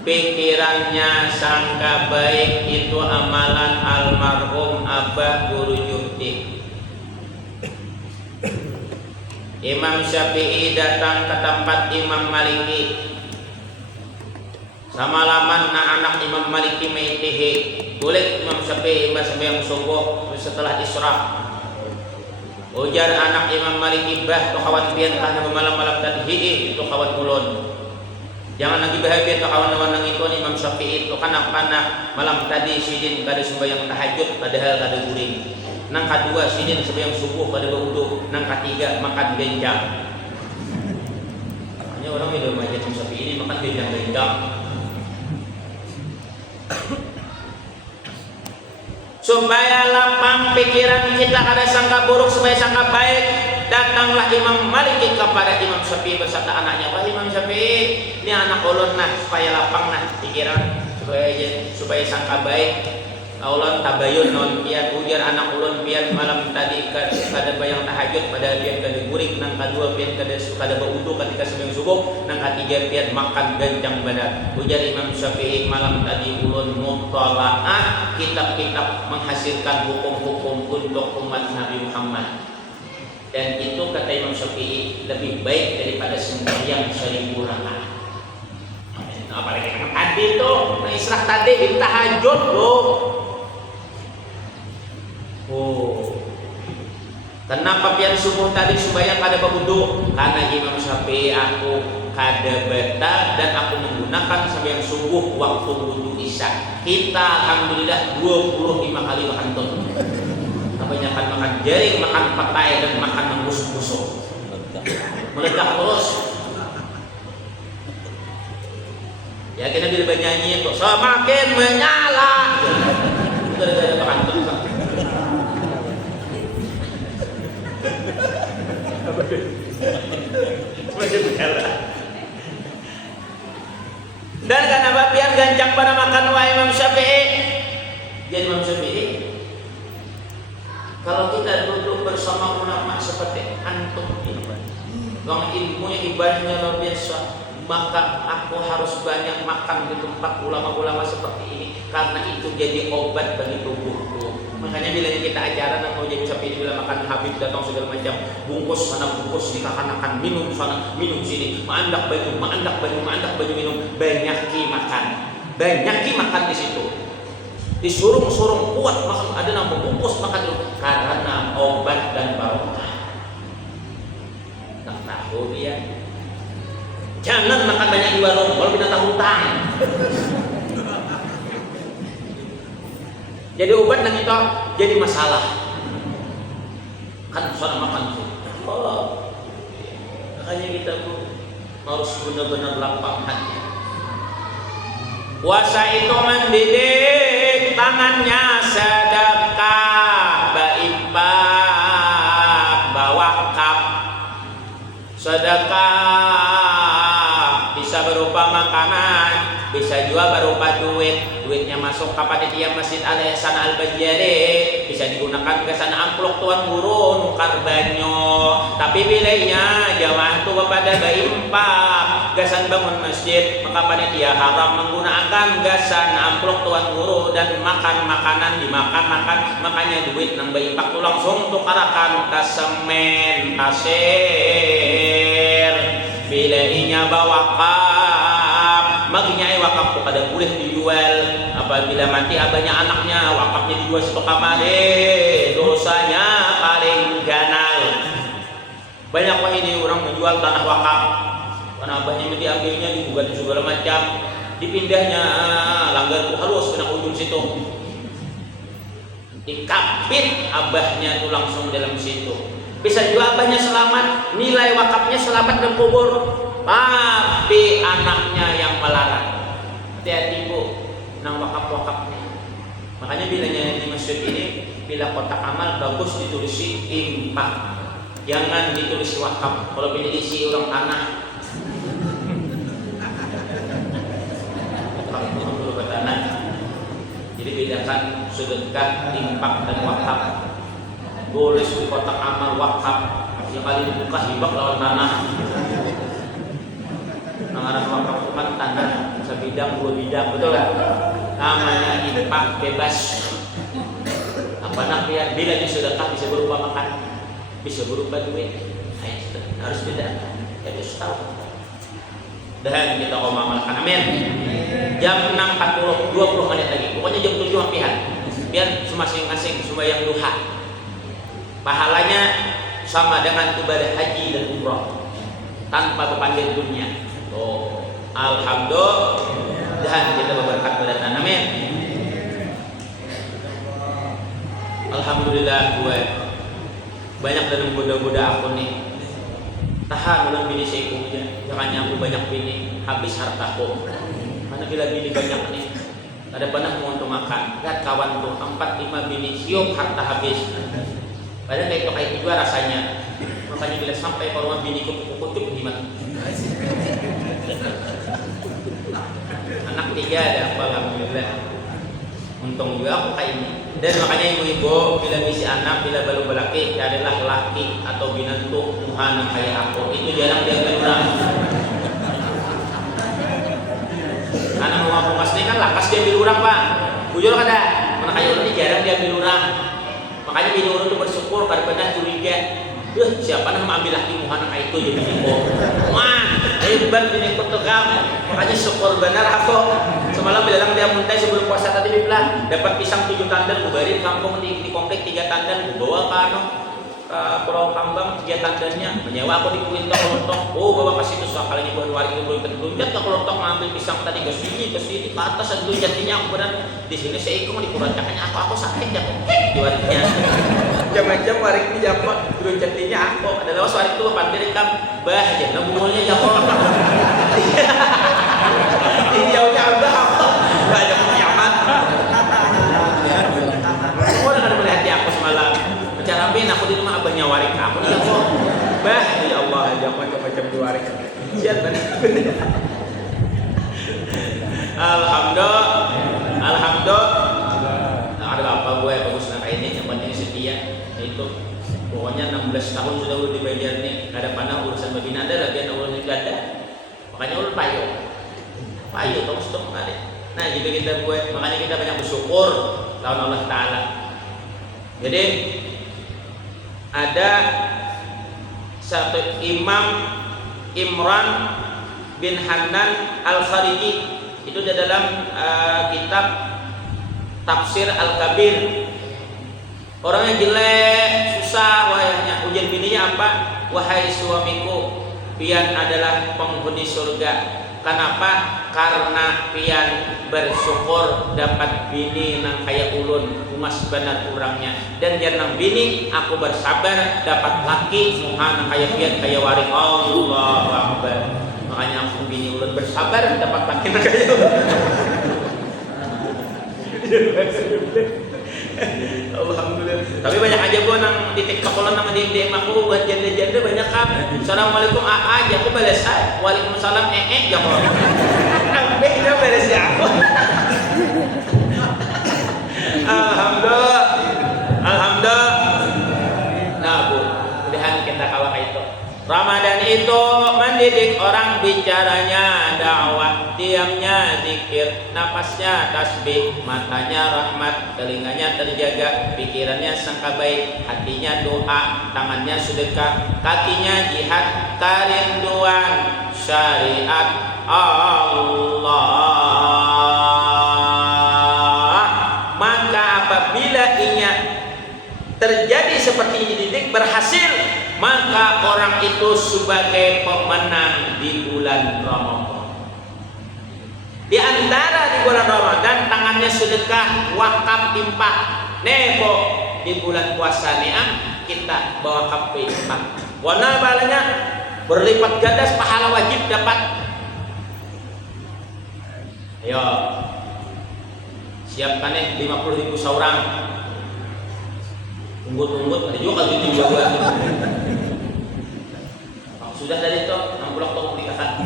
Pikirannya sangka baik, itu amalan almarhum Abah Guru Juhdi. Imam Syafi'i datang ke tempat Imam Maliki. Sama laman anak Imam Maliki maitihi. Boleh Imam Syafi'i sembahyang subuh setelah Isra. Ujar anak Imam Maliki, bah tu kawan pian karena malam-malam tadi itu kawan ulun. Jangan lagi bahagia tu kawan-kawan itu Imam Syafi'i itu kanak-kanak malam tadi sidin kada sembahyang tahajud padahal kada guring. Nang kedua sidin sembahyang subuh kada berwudu. Nang ketiga makan genjang. Makanya orang yang remaja Imam Syafi'i ini makan genjang-genjang. Supaya lapang pikiran kita, kada sangka buruk, supaya sangka baik, datanglah Imam Maliki kepada Imam Syafi'i beserta anaknya. Wah Imam Syafi'i, ini anak ulun nah, supaya lapang nah pikiran, supaya sangka baik. Ulun tabayun non pian ujar anak ulun pian malam tadi kada bayang tahajud pada pian kada guring, nang kedua pian kada berwudu ketika sembahyang subuh, nang ketiga pian makan gancang badan. Ujar Imam Syafi'i malam tadi ulun mutalaah kitab-kitab menghasilkan hukum-hukum untuk umat Nabi Muhammad. Dan itu kata Imam Syafi'i lebih baik daripada sembahyang 1000 rakaat. Apalagi tadi tuh Israq tadi di tahajud loh. Kenapa pian subuh tadi sembahyang kada berwudu? Karena Imam Syafi'i aku kada batal dan aku menggunakan sembahyang subuh waktu wudu isya. Kita alhamdulillah 25 kali makan ton. Kebanyakan makan jaring, makan petai dan makan membusuk-busuk. Meledak terus. Ya kita bila bernyanyi itu semakin menyala. Gara-gara makan ton. Dan kenapa pian gancang pada makan wa Imam Syafi'i? Jadi Imam Syafi'i, kalau kita duduk bersama ulama seperti antum ini, yang ilmunya ibadahnya luar biasa, maka aku harus banyak makan di tempat ulama-ulama seperti ini, karena itu jadi obat bagi tubuhku. Makanya bila kita ajaran dan mau jadi Syafi'i bila makan Habib datang segala macam, bungkus sana bungkus dikakanakan, minum sana minum sini, maandak baju minum, banyak makan di situ, disurung kuat makan, ada yang membungkus makan dulu karena obat dan barokah. Tak tahu dia, jangan makan banyak di warung kalau binatang hutang. Jadi obat dan itu jadi masalah. Kan soal makan tuh. Makanya kita tuh harus benar-benar lapang hati. Puasa itu mendidik, tangannya sedekah, berinfak, bawakaf. Sedekah bisa berupa makanan, bisa juga berupa duitnya masuk ke panitia Masjid Al Ihsan Al Banjari, bisa digunakan ke sana amplop tuan guru nukar banyo. Tapi bilainya jamaah itu kepada berimpak gasan bangun masjid, maka panitia haram menggunakan gasan amplop tuan guru dan makan makanan dimakan. Makanya duit nang berimpak itu langsung tukarakan ke semen, pasir. Bilainya bawa maginya wakaf pada boleh dijual. Apabila mati abahnya anaknya, wakafnya dijual sepekamare, dosanya paling ganal. Banyak wah ini orang menjual tanah wakaf, karena abahnya diambilnya digugat segala macam, dipindahnya langgar halus kena ujung situ, dikapit abahnya tuh langsung dalam situ. Bisa juga abahnya selamat, nilai wakafnya selamat dan kubur, tapi anaknya yang melarang. Hati-hati bu, nang wakaf-wakafnya. Makanya bilanya di masjid ini, bila kotak amal bagus ditulisi infak, jangan ditulis wakaf. Kalau pilih isi orang tanah, dulu ke tanah. Jadi bedakan sedekah, infak dan wakaf. Boleh di kotak amal wakaf, yang kali dibuka hibak lawan tanah. Nangaran wakaf itu kan tanah sebidang 2 bidang, betul kan? Namanya infak bebas. Apa namanya? Bila sedekah bisa berupa makan, bisa berupa duit. Harus beda. Jadi tahu. Dan kita amalkan. Amin. Jam 6.40, 20 menit lagi. Pokoknya jam 7 hampihan. Biar masing-masing sembahyang duha. Pahalanya sama dengan ibadah haji dan umrah tanpa bepanggil dunia. Alhamdulillah, dan kita berberkat pada amin. Alhamdulillah gue banyak dan goda-goda aku nih. Tahan ulang bini sekunya, jangan aku banyak bini habis hartaku. Mana bila bini banyak nih, ada pernah mau untuk makan. Lihat kawan tuh 4-5 bini, siuk harta habis. Padahal kayak juga rasanya. Makanya bila sampai ke rumah bini kucuk gimana? Anak 3 ada apa alhamdulillah. alhamdulillah. Untung juga aku kayak ini. Dan makanya ibu-ibu bila misi anak, bila baru belaki adalah laki atau binantu muhana kayak aku, itu jarang diambil orang. Karena mau aku masnya kan lakas diambil orang pak. Bujur kada, mana kayak orang ini jarang diambil orang. Makanya bini orang itu bersyukur karena curiga. Siapa nama ambil laki muhana kayak itu jadi ibu. Wah, hebat bini ku tuh kamu. Makanya syukur benar aku. Semalam bilang dia muntah sebelum puasa tadi bilang dapat pisang 7 tandan, gue beri kampung di komplek 3 tandan, gue bawa ke Pulau Kambang 3 tandannya, menyewa aku di Kuinto kelontong, oh bawa kasih itu soal kalinya buat warga itu terlunjat ke kelontong ngambil pisang tadi ke sini ke atas dan lunjatnya aku benar di sini saya ikut di kurancakannya aku sakit ya di wariknya jam-jam warik ini jampot lunjatnya aku adalah warik itu pandai rekam bah aja nabungulnya jampot jauhnya udah apa banyak kiamat aku udah ada melihat di aku semalam bicara bin aku di rumah abahnya warik kamu nih aku bah ya Allah aja macam-macam di warik siap benar alhamdulillah ada apa gue bagus nak ini yang penting setia itu pokoknya 16 tahun sudah udah dibayar nih gak ada panah urusan begini ada lagi yang urusan gak ada makanya ulun payo terus kali. Nah gitu kita buat, makanya kita banyak bersyukur lawan Allah Taala. Jadi ada satu Imam Imran bin Hanan Al-Khariji itu di dalam kitab Tafsir Al-Kabir. Orangnya jelek, susah wayahnya. Ujian bininya apa? Wahai suamiku, pian adalah penghuni surga. Kenapa? Karena pian bersyukur dapat bini nang kaya ulun umas benar kurangnya dan jangan bini aku bersabar dapat laki muha nang kaya pian kaya waring Allah Akbar. Makanya aku bini ulun bersabar dapat laki nang kaya alhamdulillah. Tapi banyak aja gua nang di TikTok kalau nama DM aku buat janda-janda banyak kan. Assalamualaikum aja aku balas waalaikumsalam ya kok. Dia balas ya aku. Alhamdulillah. Nah bu, mudahan kita kawal itu. Ramadan itu mendidik orang bicaranya dakwah, diamnya zikir, napasnya tasbih, matanya rahmat, telinganya terjaga, pikirannya sangka baik, hatinya doa, tangannya sedekah, kakinya jihad, kerinduan syariat Allah. Maka apabila inya terjadi seperti ini didik berhasil, maka orang itu sebagai pemenang di bulan Ramadan. Di antara di bulan Ramadan tangannya sedekah, wakaf, infak. Nebo di bulan puasa ni'am kita bawa kafe infak. Warna balanya berlipat ganda pahala wajib dapat. Ayo siapkan 50.000 seorang. Tunggu-tunggu ada juga gitu juga. Sudah dari itu 60 tahun dikatakan.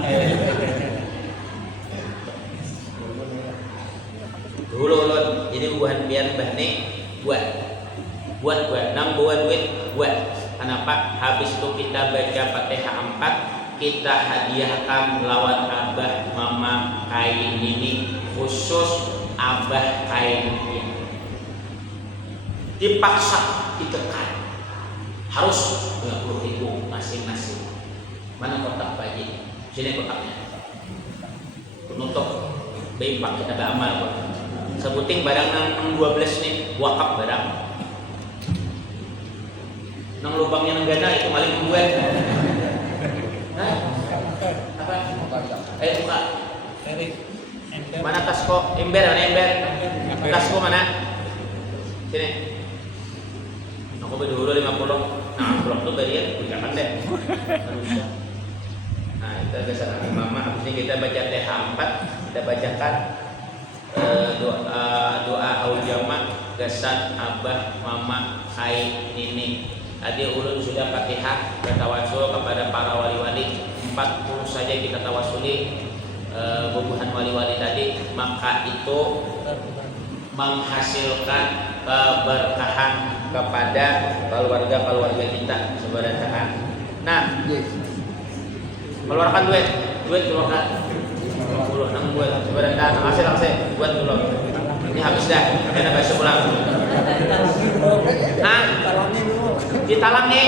Dulu jadi bukan biar bahne buat nang buat duit buat. Kenapa? Habis itu kita baca Fatihah 4, kita hadiahkan lawan abah mama kain ini khusus abah kain ini. Dipaksa ditekan harus 20.000 masing-masing. Mana kotak bayi? Sini kotaknya. Penutup bimpak kita beramal. Sebuting barang nang 12 nih wakaf barang. Nang lubangnya nang gana itu maling membuat. Hah? Apa? Buka. Mana tasko? Ember. Tasko mana? Sini. Aku berdua 50. Nah, blok tuh berian berikan deh. Nah, itu ada saran mama. Habis ini kita baca TH4, kita bacakan doa aujama gasan abah mama hai ini. Tadi ulun sudah Fatihah bertawasul kepada para wali-wali. 40 saja kita tawasuli bubuhan wali-wali tadi, maka itu menghasilkan keberkahan kepada keluarga-keluarga kita sebenarnya. Nah, keluarkan duit keluarkan 50 nang duit sebenarnya hasil buat dulu. Ini habis dah, karena besok pulang. Nah, ditalangi.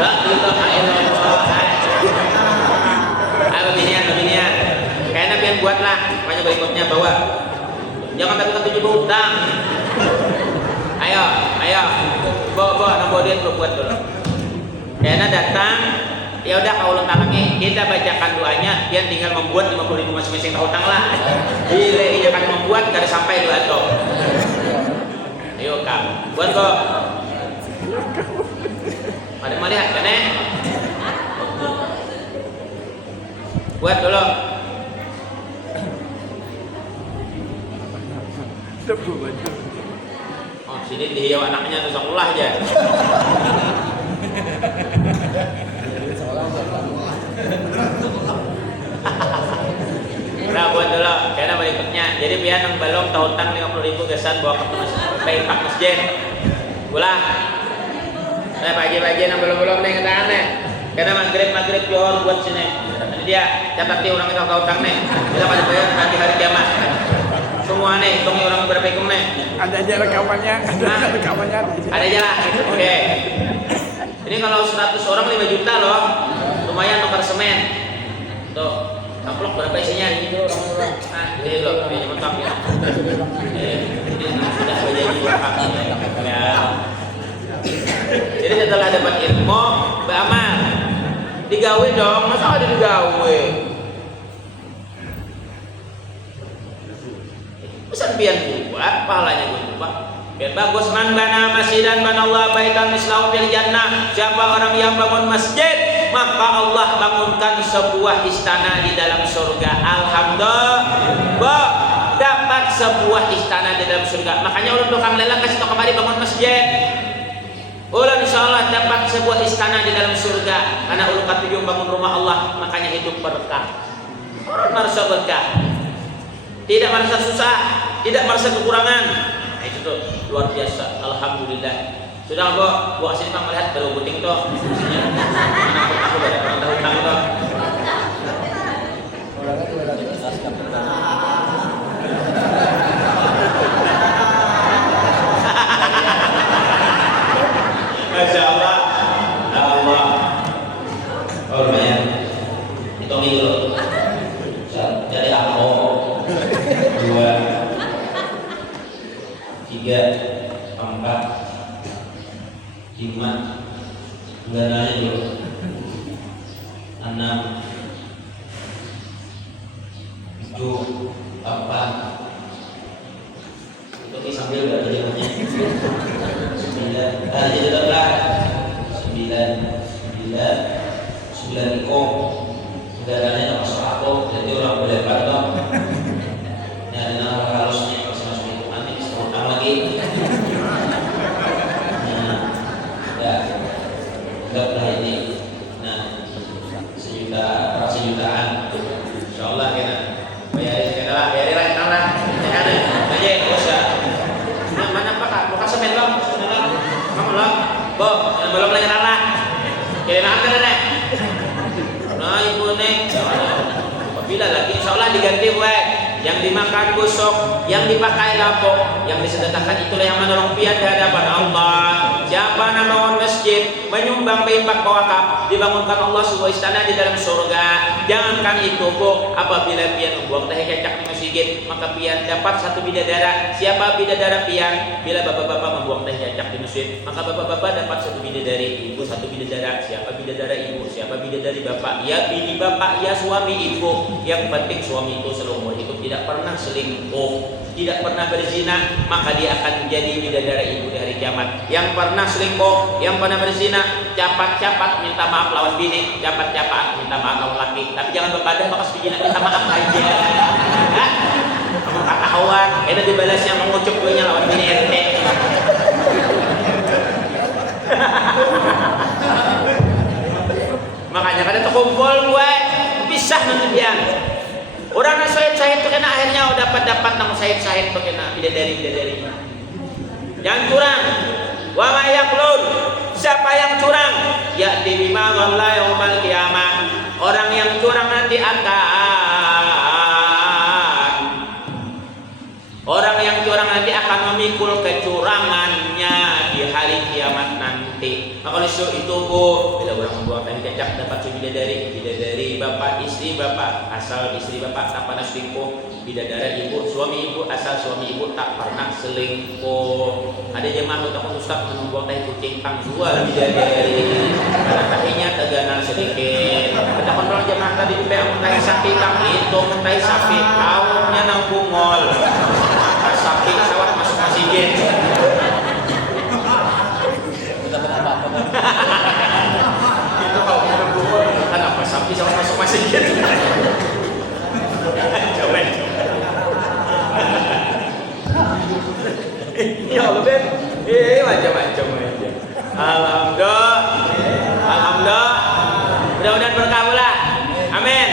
La ilaha illallah. Beginian. Kayaknya pian buatlah, banyak berikutnya bawa. Jangan takut hutang. Ayo, bawa dia buat dulu. Kayaknya datang, ya udah kau ulang talangi, kita bacakan doanya, dia tinggal membuat 50.000 masing-masing hutang lah. Bila ia akan membuat, kada sampai doa itu. Ayo kamu, buat kok. Ada melihat kan buat dulu. Oh sini dihiau anaknya tuh sekolah aja. Nah buat dulu, karena berikutnya. Jadi biar yang belum tahu utang 50.000 kesan bawa ke Pak Masjid. Ulah. Nah pagi-pagi yang belum nih kata aneh. Karena maghrib johor buat sini. Jadi dia catat dia orang itu tahu utang nih. Kita pada bayar nanti hari kiamat. Semua nih, hitungnya orang berapa ikut nih. Ada aja rekamannya, Ada aja lah. Oke. Ini kalau 100 orang 5 juta loh. Lumayan tukar semen. Tuh, amplop berapa isinya? Nah, ini loh, ini mentok ya. Ini sudah berjanji ya. Jadi setelah dapat ilmu, beramal. Digawe dong, masa ada digawe? Pesan pian buat, pahalanya buat. Biar bagus man bana masjidan banallahu baitan mislahu fil jannah. Siapa orang yang bangun masjid, maka Allah bangunkan sebuah istana di dalam surga. Alhamdulillah, dapat sebuah istana di dalam surga. Makanya ulun tukang lelang kasih tau kemari bangun masjid. Ulun insyaallah dapat sebuah istana di dalam surga. Karena ulun katuju bangun rumah Allah, makanya hidup berkah. Orang merasa berkah, tidak merasa susah, tidak merasa kekurangan. Nah, itu tuh luar biasa. Alhamdulillah. Sudah gua kasih Bang melihat baru buting tuh. Aku pada orang tahu tentang itu. Masya Allah. Allah. Oh lumayan. Hitung dulu. Jadi aku 2 3 4 5 gananya dulu 6 7 8 itu sambil gak ada jamnya 9 jadi tetaplah 9 ikut gananya masuk aku jadi orang boleh bantu dan halusnya masuk hitungan ini setengah lagi. Enggak ini. Nah, sejutaan. Insyaallah kena. Bayarin lah tanah. Jangan aja dosa. Mana Pak? Mau kasih semen dong. Kamu loh. Belum lagi tanah. Kira kan ada. Nah, ibu nih. Apabila lagi insyaallah diganti buat yang dimakan busuk, yang dipakai lapuk, yang disedekahkan itulah yang menolong pian di hadapan Allah. Siapa yang bangun masjid, menyumbang infak wakaf, dibangunkan Allah sebuah istana di dalam surga. Jangankan itu bu, apabila pian membuang teh cacak di masjid, maka pian dapat 1 bidadara. Siapa bidadara pian? Bila bapak-bapak membuang teh cacak di masjid, maka bapak-bapak dapat 1 bidadari, ibu 1 bidadara. Siapa bidadara ibu? Siapa bidadari bapak? Ya bini bapak, ya suami ibu. Yang penting suami itu seumur hidup tidak pernah selingkuh, tidak pernah berzina, maka dia akan menjadi bidadara ibu di hari kiamat. Yang pernah selingkuh, yang pernah berzina, capat-capat minta maaf lawan bini, capat-capat minta maaf lawan laki. Tapi jangan berbadan maka sebijina minta maaf aja. Kamu kata hawan, ada dibalasnya mengucup duanya lawan bini RT. Makanya kada terkumpul gue pisah nanti dia. Orang nak sahid tu kena akhirnya dapat nang sahid tu kena bidadari. Jangan curang. Wa may yaqlul, siapa yang curang ya'ti bima ghalla yaumal qiyamah. Orang yang curang nanti akan memikul kecurangannya di hari kiamat nanti. Maka oleh sebab itu Bu, bila orang membuat tadi kecak dapat bidadari bapak, istri bapak, asal istri bapak tak pernah selingkuh, bidadari ibu, suami ibu, asal suami ibu tak pernah selingkuh. Ada jemaah utama Ustaz membuat tadi kucing pang dua bidadari, karena tahinya teganan sedikit. Kita kontrol jemaah tadi yang tahi sapi kang itu, tahi sapi kaumnya nang bungol. Sapi sawat masuk masjid. Itu kalau kita buat kenapa sapi sawat masuk masjid? Coba. Ya Allah Ben, macam-macam aja. Alhamdulillah. Mudah-mudahan berkah lah. Amin.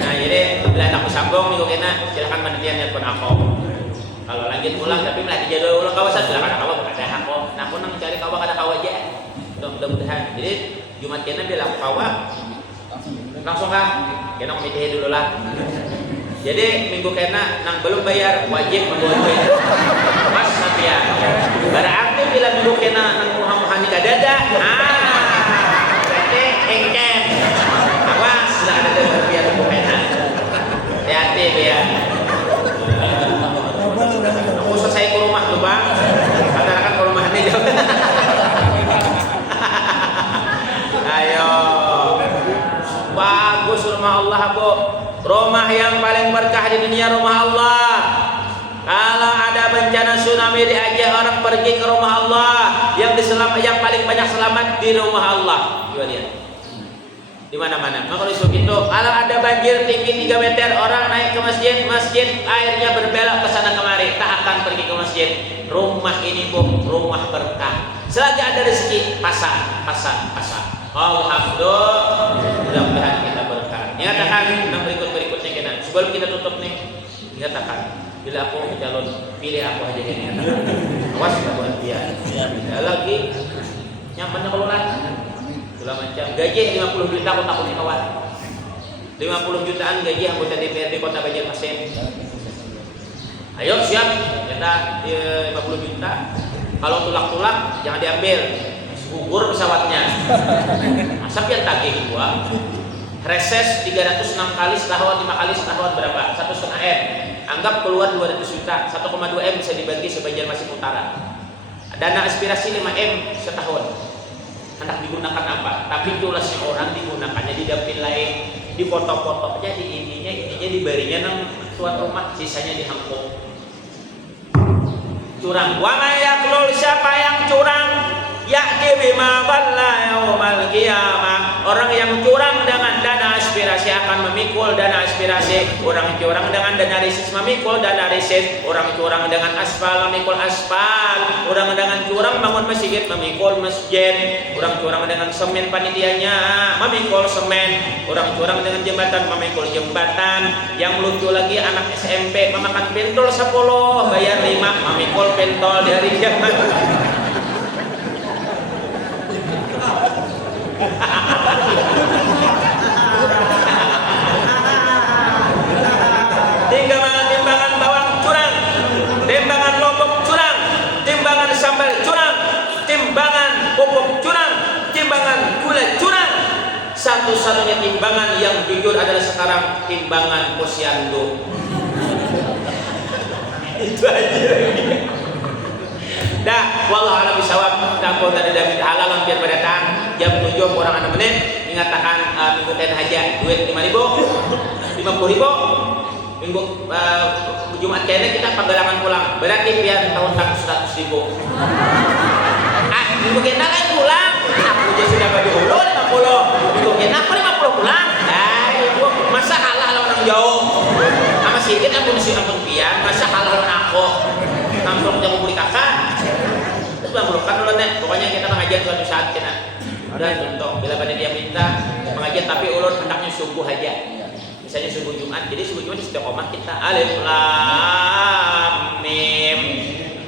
Nah jadi bila tak sambung minggu kena silakan panitia nelpon aku. Kalau lanjut pulang tapi melatih jadwal ulang kawasan silakan kawa ada hak kok. Nah pun nang cari kawa kada kawa aja. Mudah-mudahan. Jadi Jumat kena bilang kawa langsung kah? Kena komite dulu lah. Jadi minggu kena nang belum bayar wajib membawa duit. Mas sampean. Berarti bila minggu kena nang muha-muha nikah dada. Berarti engken. Awas sudah ada biar minggu kena. Hati-hati biar. Aku selesai ke rumah tuh Bang. Katakan ke rumah ini jauh. Ayo. Bagus rumah Allah Bu. Rumah yang paling berkah di dunia rumah Allah. Kalau ada bencana tsunami diajak orang pergi ke rumah Allah. Yang paling banyak selamat di rumah Allah. Coba lihat. Di mana-mana. Maka oleh sebab itu, kalau ada banjir tinggi 3 meter, orang naik ke masjid airnya berbelok ke sana kemari, tak akan pergi ke masjid. Rumah ini Bu, rumah berkah. Selagi ada rezeki, pasang. Alhamdulillah, mudah-mudahan kita berkah. Nyatakan yang berikutnya kita. Sebelum kita tutup nih, nyatakan bila aku calon, pilih aku aja yang nyatakan. Awas buat dia. Lagi nyamannya keluar. Macam gaji 50 juta aku takut kawan. 50 jutaan gaji anggota DPRD Kota Banjarmasin. Ayo siap kita 50 juta. Kalau tulak jangan diambil, gugur pesawatnya. Masa yang tagih gua. Reses 306 kali setahun, 5 kali setahun berapa? 1,5 M. Anggap keluar 200 juta, 1,2 M bisa dibagi sebanjarmasin Utara. Dana aspirasi 5 M setahun. Hendak digunakan apa? Tapi tulasnya orang digunakannya di dapil lain, di foto-foto aja, di ininya diberinya nang tuan rumah, sisanya dihangkuk. Curang. Wa may yaqlul, siapa yang curang ya'ti bima dhalla yaumal qiyamah. Orang yang curang dengan dana aspirasi akan memikul dana aspirasi. Orang curang dengan dana risis memikul dana risis. Orang curang dengan aspal memikul aspal. Orang dengan curang bangun masjid memikul masjid. Orang curang dengan semen panitianya memikul semen. Orang curang dengan jembatan memikul jembatan. Yang lucu lagi anak SMP memakan pentol 10 bayar 5 memikul pentol dari jembatan. Timbangan bawang curang, timbangan lombok curang, timbangan sambal curang, timbangan pupuk curang, timbangan gula curang. Satu-satunya timbangan yang jujur adalah sekarang timbangan posyandu. Itu aja. Dah, wallahu a'lam bishawab. Dapur dari David halal hampir berdatang jam 7 kurang 6 menit. Mengatakan minggu ten aja duit 5.000, 50.000. Minggu Jumat kayaknya kita penggalangan pulang. Berarti biar tahun 100.000. Minggu kita kan pulang. Aku aja sudah bagi dulu 50. Minggu kita aku 50 pulang. Ibu masa kalah orang jauh. Sama sedikit aku nasi ampun pian. Masa kalah orang aku. Langsung jamu beli kakak. Terus kan dulu nih. Pokoknya kita mengajar suatu saat kena. Udah contoh bila pada dia minta mengajar tapi ulun hendaknya subuh aja. Biasanya subuh Jumat, jadi subuh Jumat istiqomah kita alif lam mim.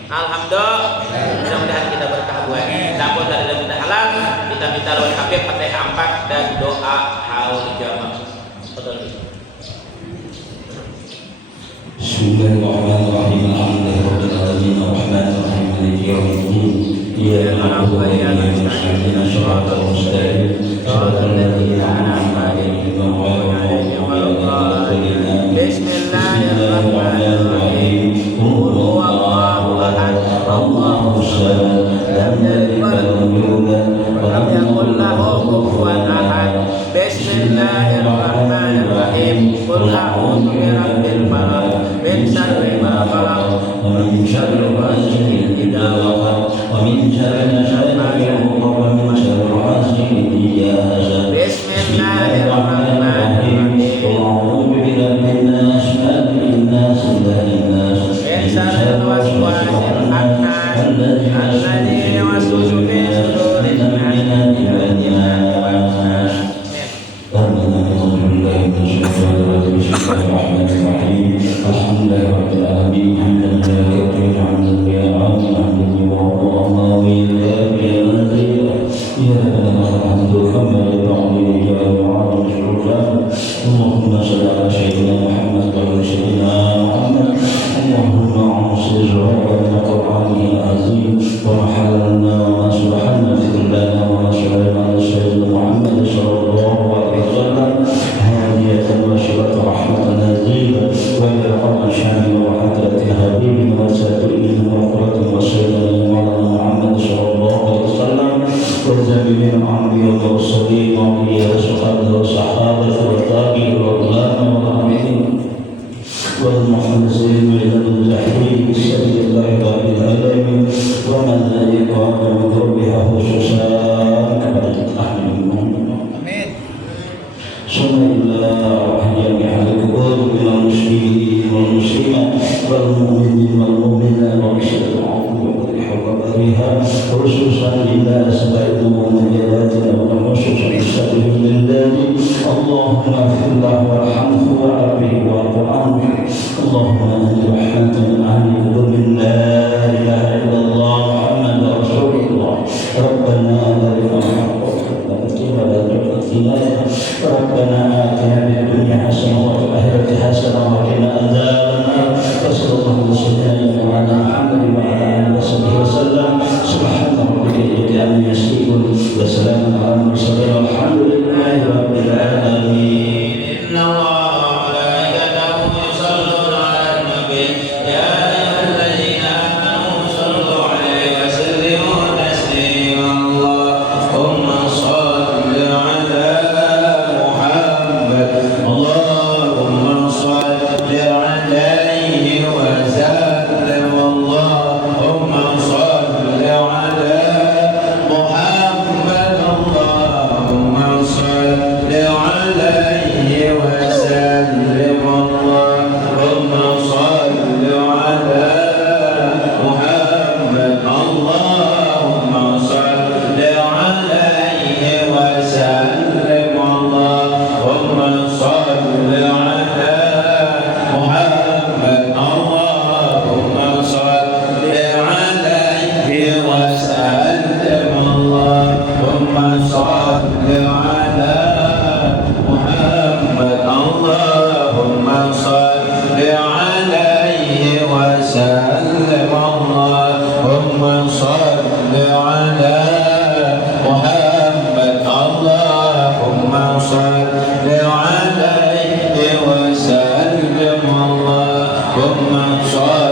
Alhamdulillah, mudah-mudahan kita berkah buat dapur dari benda halal. Kita minta lawan Habib Fatihah 4 dan doa haul jamaah. Betul. Bismillahirrahmanirrahim. Alhamdulillahirabbil alamin arrahmanir rahim maliki yaumiddin. Iyyaka na'budu wa iyyaka nasta'in ihdinas siratal mustaqim siratal ladzina an'amta 'alaihim ghairil maghdubi 'alaihim. Bismillahirrahmanirrahim. Qul huwallahu ahad, Allahus samad, lam yalid wa lam yulad wa lam yakul lahu kufuwan ahad. Bismillahirrahmanirrahim. Qul a'udzu birabbil falaq min syarri ma khalaq wa min syarri ghasiqin idza waqab wa min syarri nafathati wa min syarri hasidin idza hasad. Bismillahirrahmanirrahim. Qul a'udzu birabbin nas, malikin nas, ilahin nas, min syarril waswasil khannas alladzi yuwaswisu fi sudurin nasi wal jinnas. Bismillahirrahmanirrahim. Alhamdulillahirabbil alamin hamdan katsiran hamdan kathiran hamdan yuwaffiqu ya alhamdu kama yad'u Allahumma shalli ala sayyidina Muhammad wa ala sayyidina Muhammad. Allahumma anzil rabbana Qur'anil azim wa halalna wa subhana lana wa sallallahu ala sayyidina Muhammad sallallahu alaihi wasallam. وشرة رحمة نزيلة وبرقم شامل وحضرة حبيب وسائل وقرة وسيدنا مولانا محمد صلى الله عليه وسلم والزميل الأنبياء والمرسلين وأولياء الصحابة والتابعين والعلماء والعاملين والمخلصين إلى الجحيم بسبيل الله رب العالمين وملائكته وكربها خصوصا المسلمين والمسلمات والمؤمنين والمؤمنات وبشر العظيم وبحرمتها خصوصا للناس بعدهم ومجالاتنا وخصوصا لسائر البلاد. اللهم اغفر له وارحمه وعافه واعف عنه. اللهم انت رحمة عني ومن لا اله الا الله محمد رسول الله. ربنا ذلك الحق ولا تؤتنا ربنا آتنا في الدنيا حسنة وفي الآخرة حسنة وقنا عذاب النار. وصلى الله وسلم على محمد وعلى آله وصحبه وسلم. سبحان ربك رب العزة عما يصفون وسلام على المرسلين والحمد لله رب العالمين. إن الله وملائكته يصلون على النبي يا أيها الذين آمنوا صلوا عليه وسلموا تسليما. اللهم صل على محمد. اللهم صل عليه وسلم. اللهم صل على محمد. اللهم صل عليه وسلم. اللهم صل على محمد. اللهم صل عليه وسلم. اللهم صل على محمد. اللهم صل عليه وسلم. اللهم صل على محمد. اللهم صل عليه وسلم. اللهم صل على محمد. اللهم صل عليه وسلم. اللهم صل